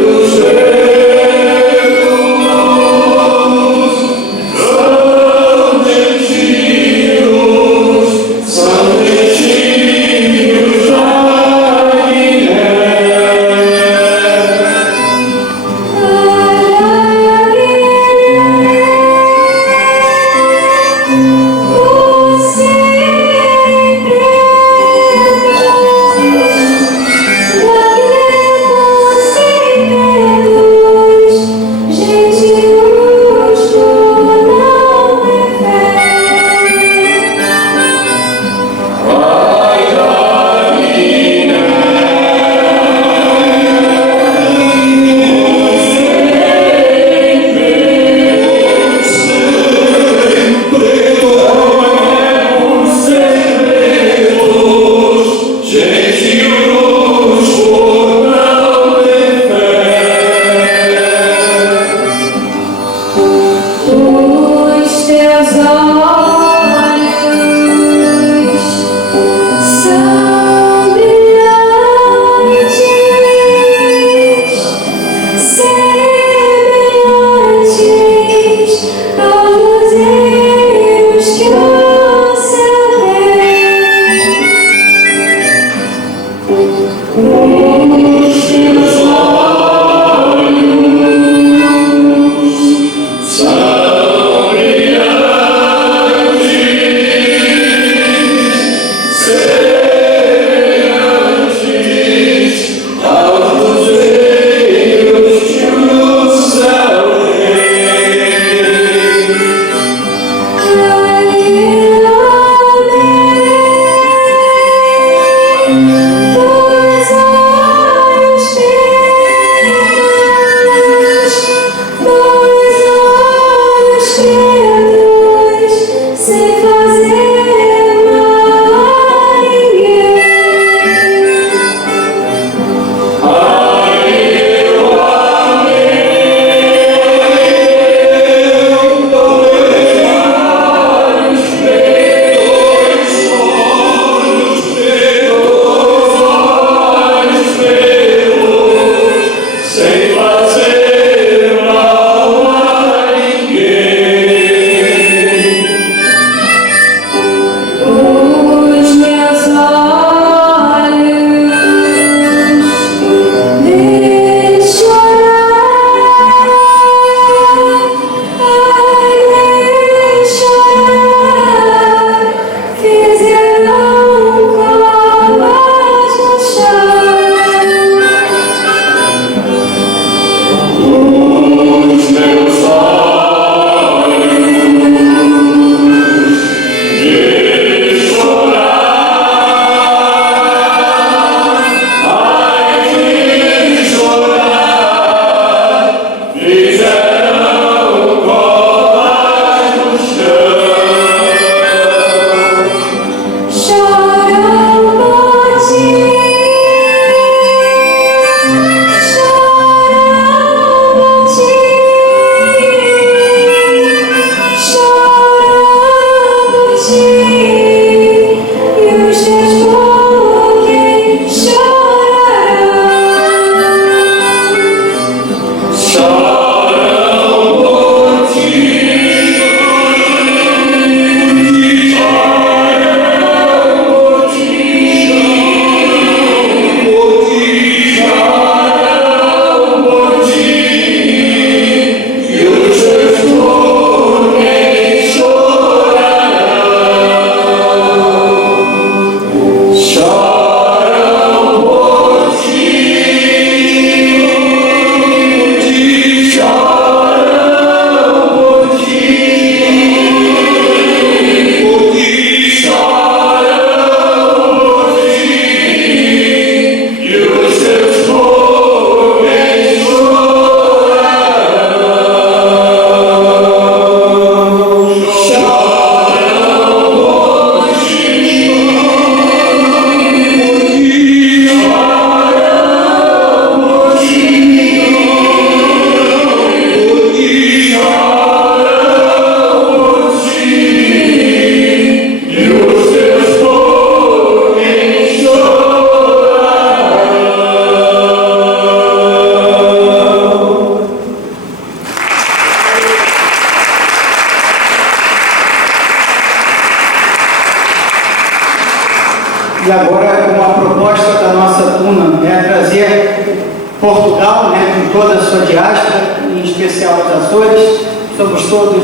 E agora, com a proposta da nossa tuna, trazer Portugal, com toda a sua diáspora, em especial os Açores. Somos todos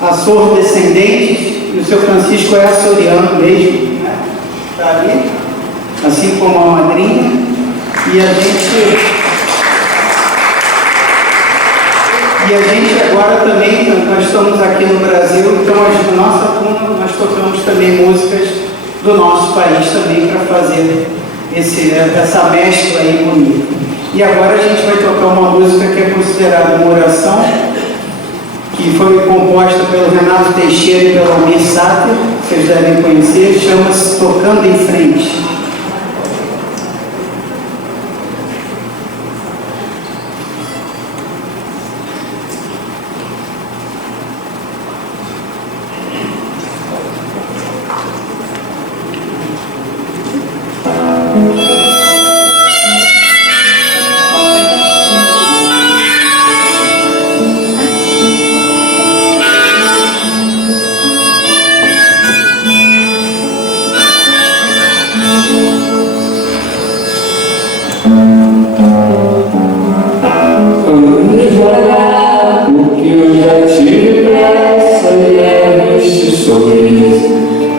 Açor-descendentes, e o seu Francisco é açoriano mesmo, está ali, assim como a madrinha. E a gente agora também, nós estamos aqui no Brasil, então na nossa tuna nós tocamos também músicas do nosso país também para fazer essa mescla aí bonita. E agora a gente vai tocar uma música que é considerada uma oração, que foi composta pelo Renato Teixeira e pelo Almir Sater, vocês devem conhecer, chama-se Tocando em Frente.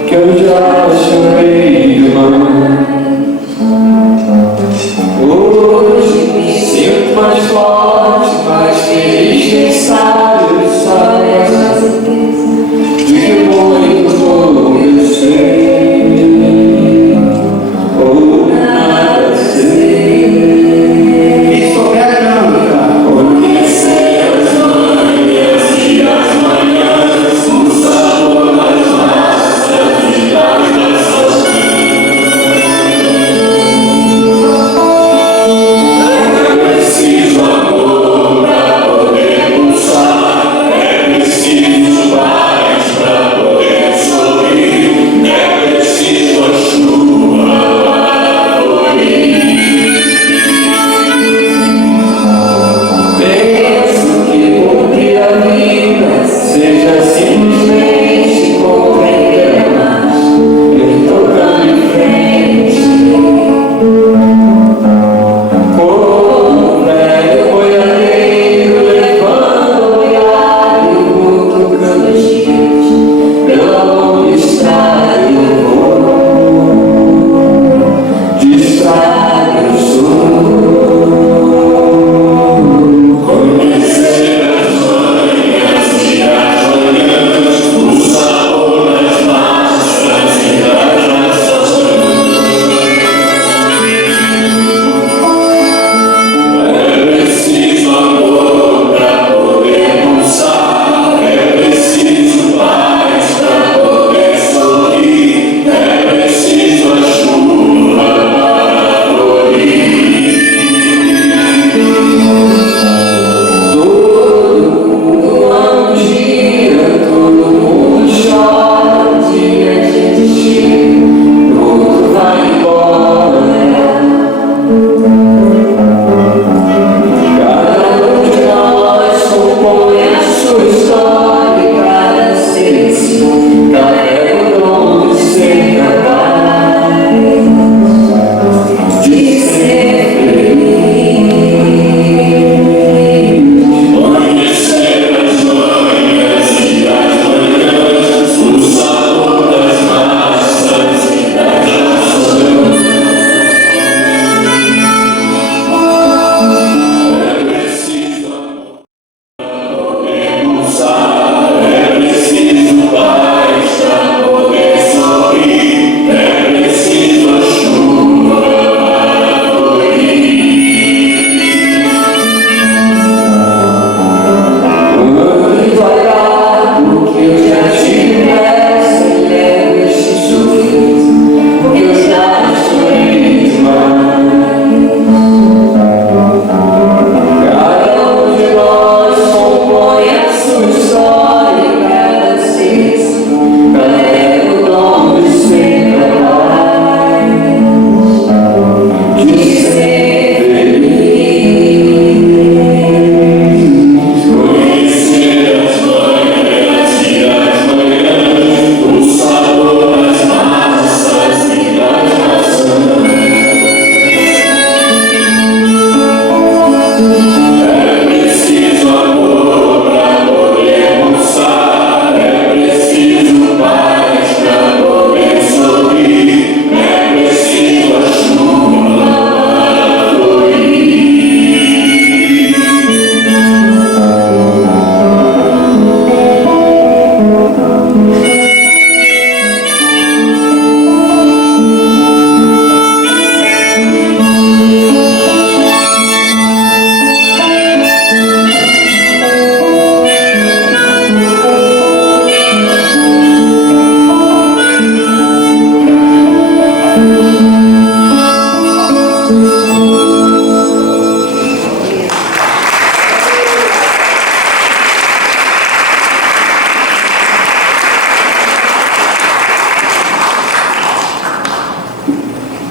Que eu já chorei demais.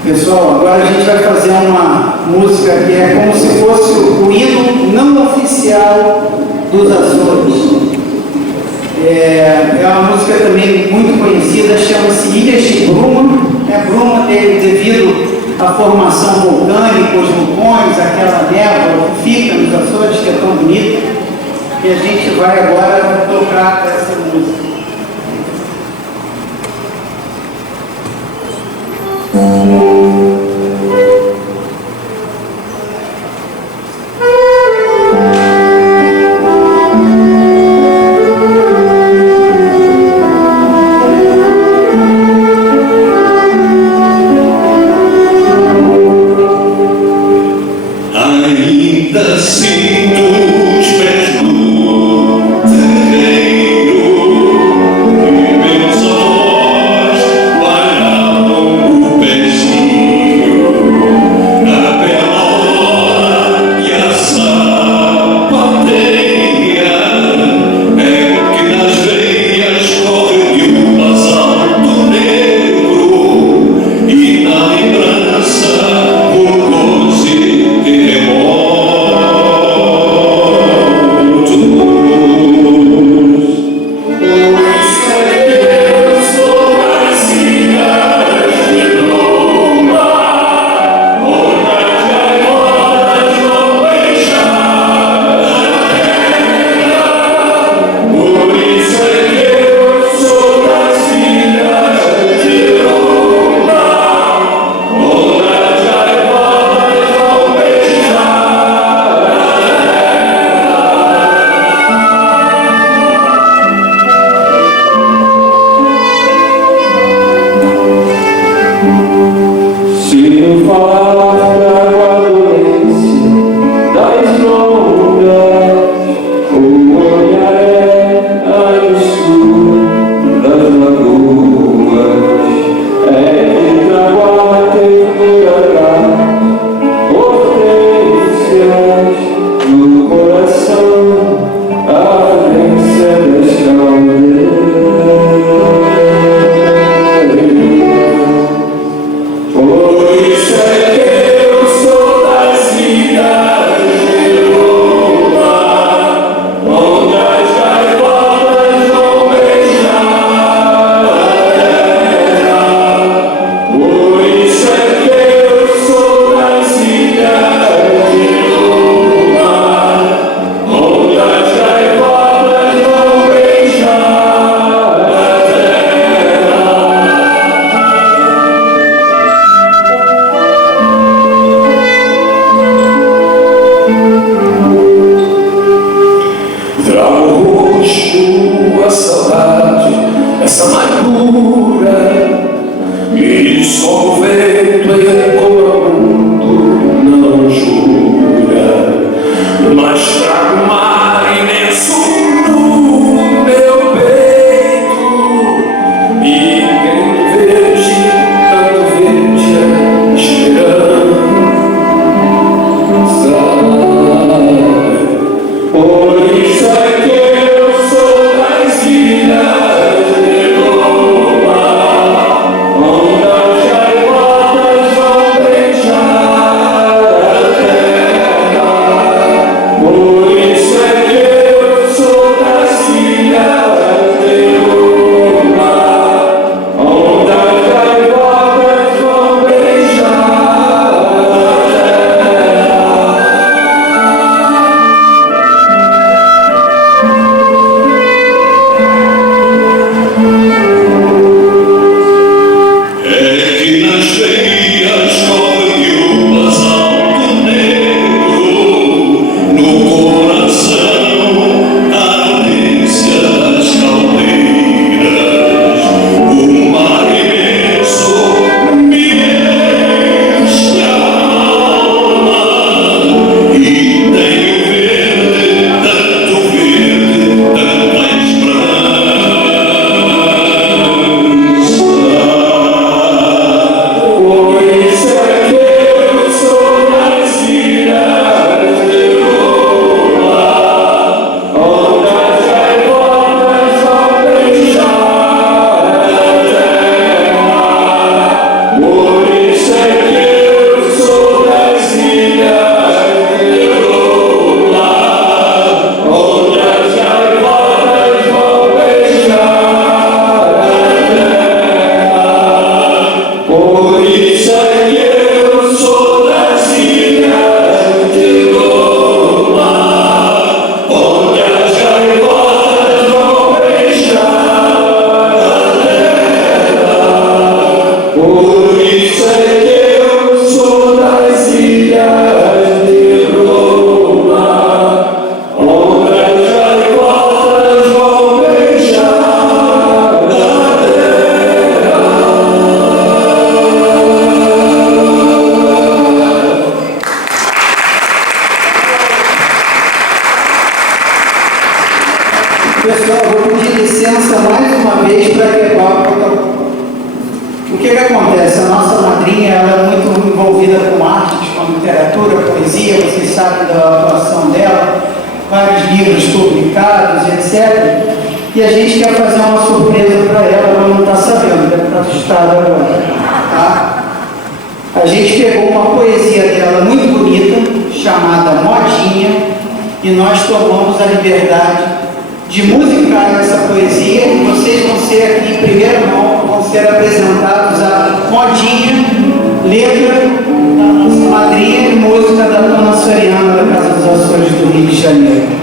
Pessoal, agora a gente vai fazer uma música que é como se fosse o hino não oficial dos Açores. É uma música também muito conhecida, chama-se Ilhas de Bruma. Bruma devido à formação vulcânica, os vulcões, aquela névoa que fica nos Açores, que é tão bonita. E a gente vai agora tocar essa música. Ainda sinto os pés no terreiro e meus olhos guardavam o pezinho na pelota e a sapateia. É que nas veias corre o basalto negro e na lembrança o goze de remorso. Pois literatura, poesia, vocês sabem da atuação dela, vários livros publicados, etc. E a gente quer fazer uma surpresa para ela, ela não está sabendo, deve estar assustada agora. Tá? A gente pegou uma poesia dela muito bonita, chamada Modinha, e nós tomamos a liberdade de musicar essa poesia, e vocês vão ser aqui em primeira mão, vão ser apresentados a Modinha, letra da nossa madrinha e música da Dona Soriana, da Casa dos Açores do Rio de Janeiro.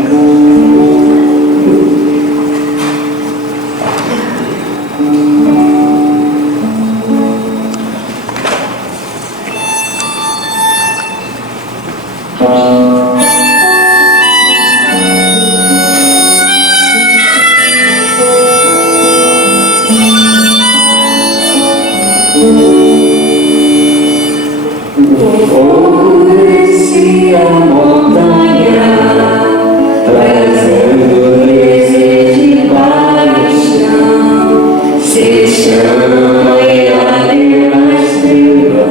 Desce a montanha, trazendo desejo de paixão, se chama e arde na estrela,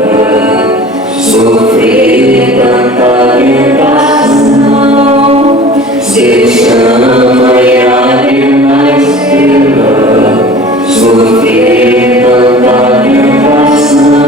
sofrer tanta tentação, se chama e arde na estrela, sofrer tanta tentação.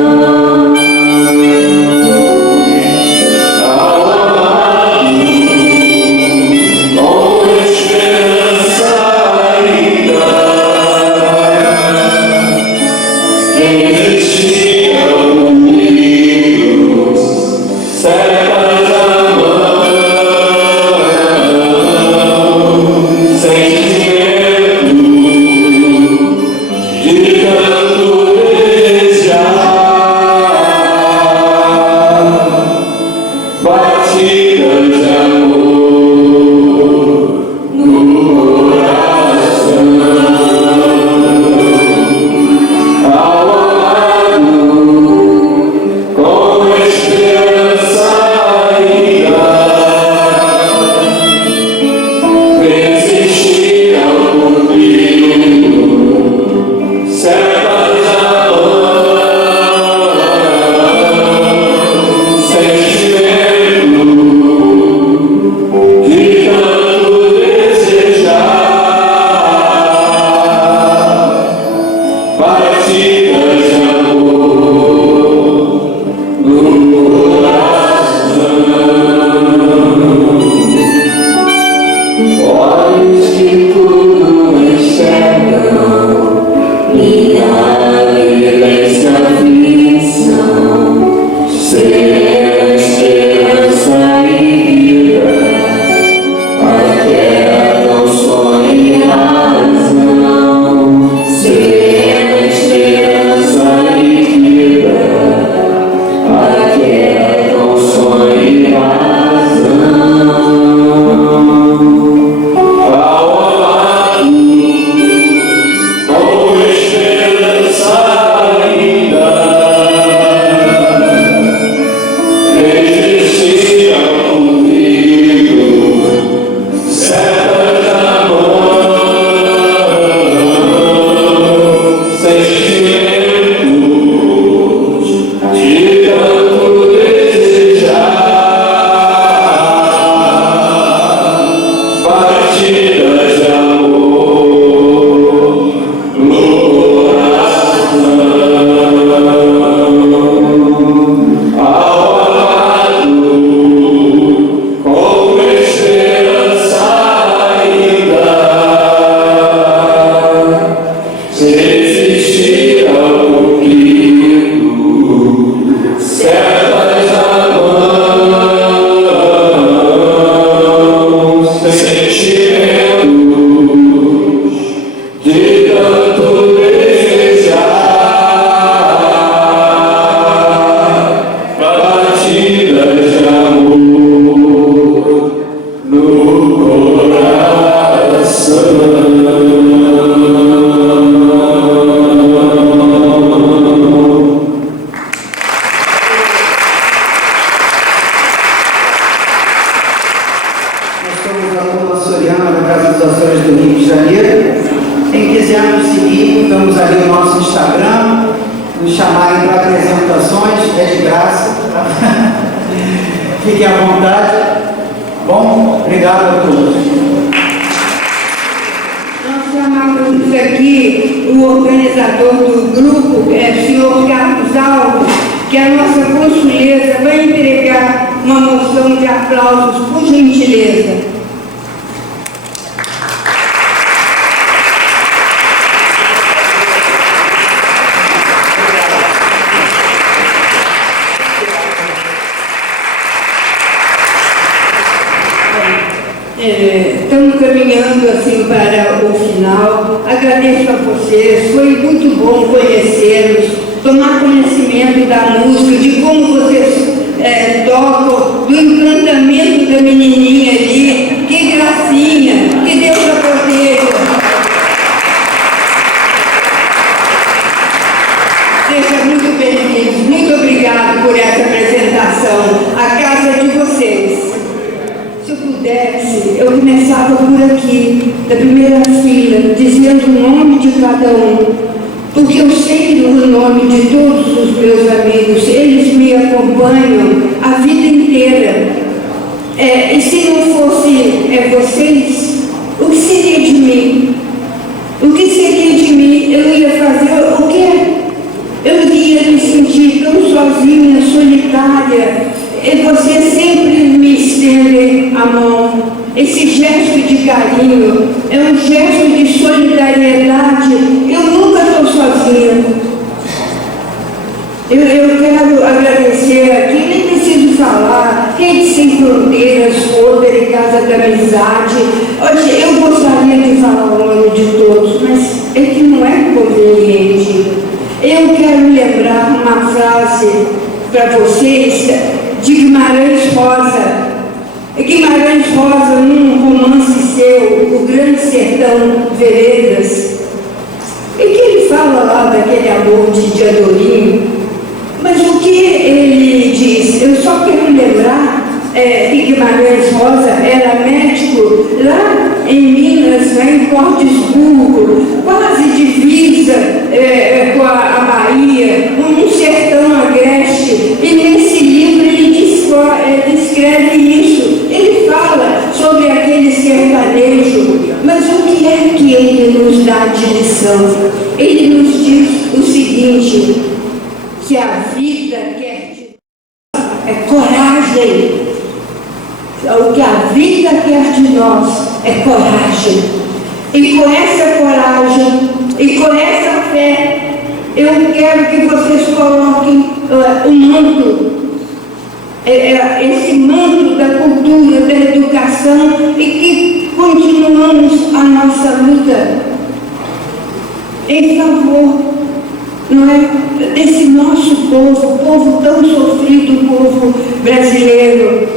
Fiquem à vontade. Bom, obrigado a todos. Nós chamávamos aqui o organizador do grupo, o senhor Carlos Alves, que a nossa consuleza vai entregar uma moção de aplausos, por gentileza. Estamos caminhando assim para o final. Agradeço a vocês, foi muito bom conhecê-los, tomar conhecimento da música, de como vocês tocam, do encantamento da menininha ali. Que gracinha, que Deus a proteja. Sejam muito bem-vindos, muito obrigado por essa apresentação. A casa de vocês. Se eu pudesse, eu começava por aqui, da primeira fila, dizendo o nome de cada um, porque eu sei o nome de todos os meus amigos, eles me acompanham a vida inteira. E se não fosse vocês, o que seria de mim? O que seria de mim? Eu ia fazer o quê? Eu ia me sentir tão sozinha, solitária. E você sempre me estende a mão. Esse gesto de carinho é um gesto de solidariedade. Eu nunca estou sozinha. Eu quero agradecer aqui, nem preciso falar, Rede Sem Fronteiras, Roder, Casa da Amizade. Hoje eu gostaria de falar o nome de todos, mas é que não é conveniente. Eu quero lembrar uma frase para vocês de Guimarães Rosa. Guimarães Rosa, num romance seu, O Grande Sertão Veredas, e que ele fala lá daquele amor de Diadorim, mas o que ele diz? Eu só quero lembrar que Guimarães Rosa era médico lá em Minas, lá em Cordesburgo, quase divisa com a Bahia, um sertão agreste, e nesse livro ele descreve isso. Ele fala sobre aquele sertanejo, mas o que é que ele nos dá de lição? Ele nos diz o seguinte, que a vida quer de nós é coragem. O que a vida quer de nós é coragem. E com essa coragem, e com essa fé, eu quero que vocês coloquem o manto, esse manto da cultura, da educação, e que continuamos a nossa luta em favor, não é, desse nosso povo tão sofrido, o povo brasileiro.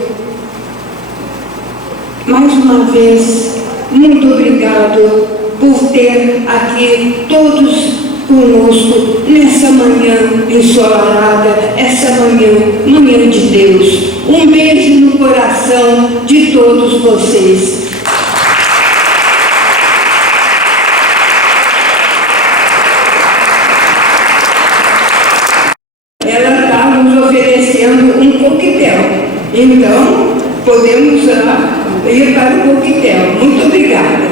Mais uma vez, muito obrigado por ter aqui todos conosco nessa manhã ensolarada, essa manhã de Deus. Um beijo no coração de todos vocês. Ela está nos oferecendo um coquetel, então podemos ir para o coquetel. Muito obrigada.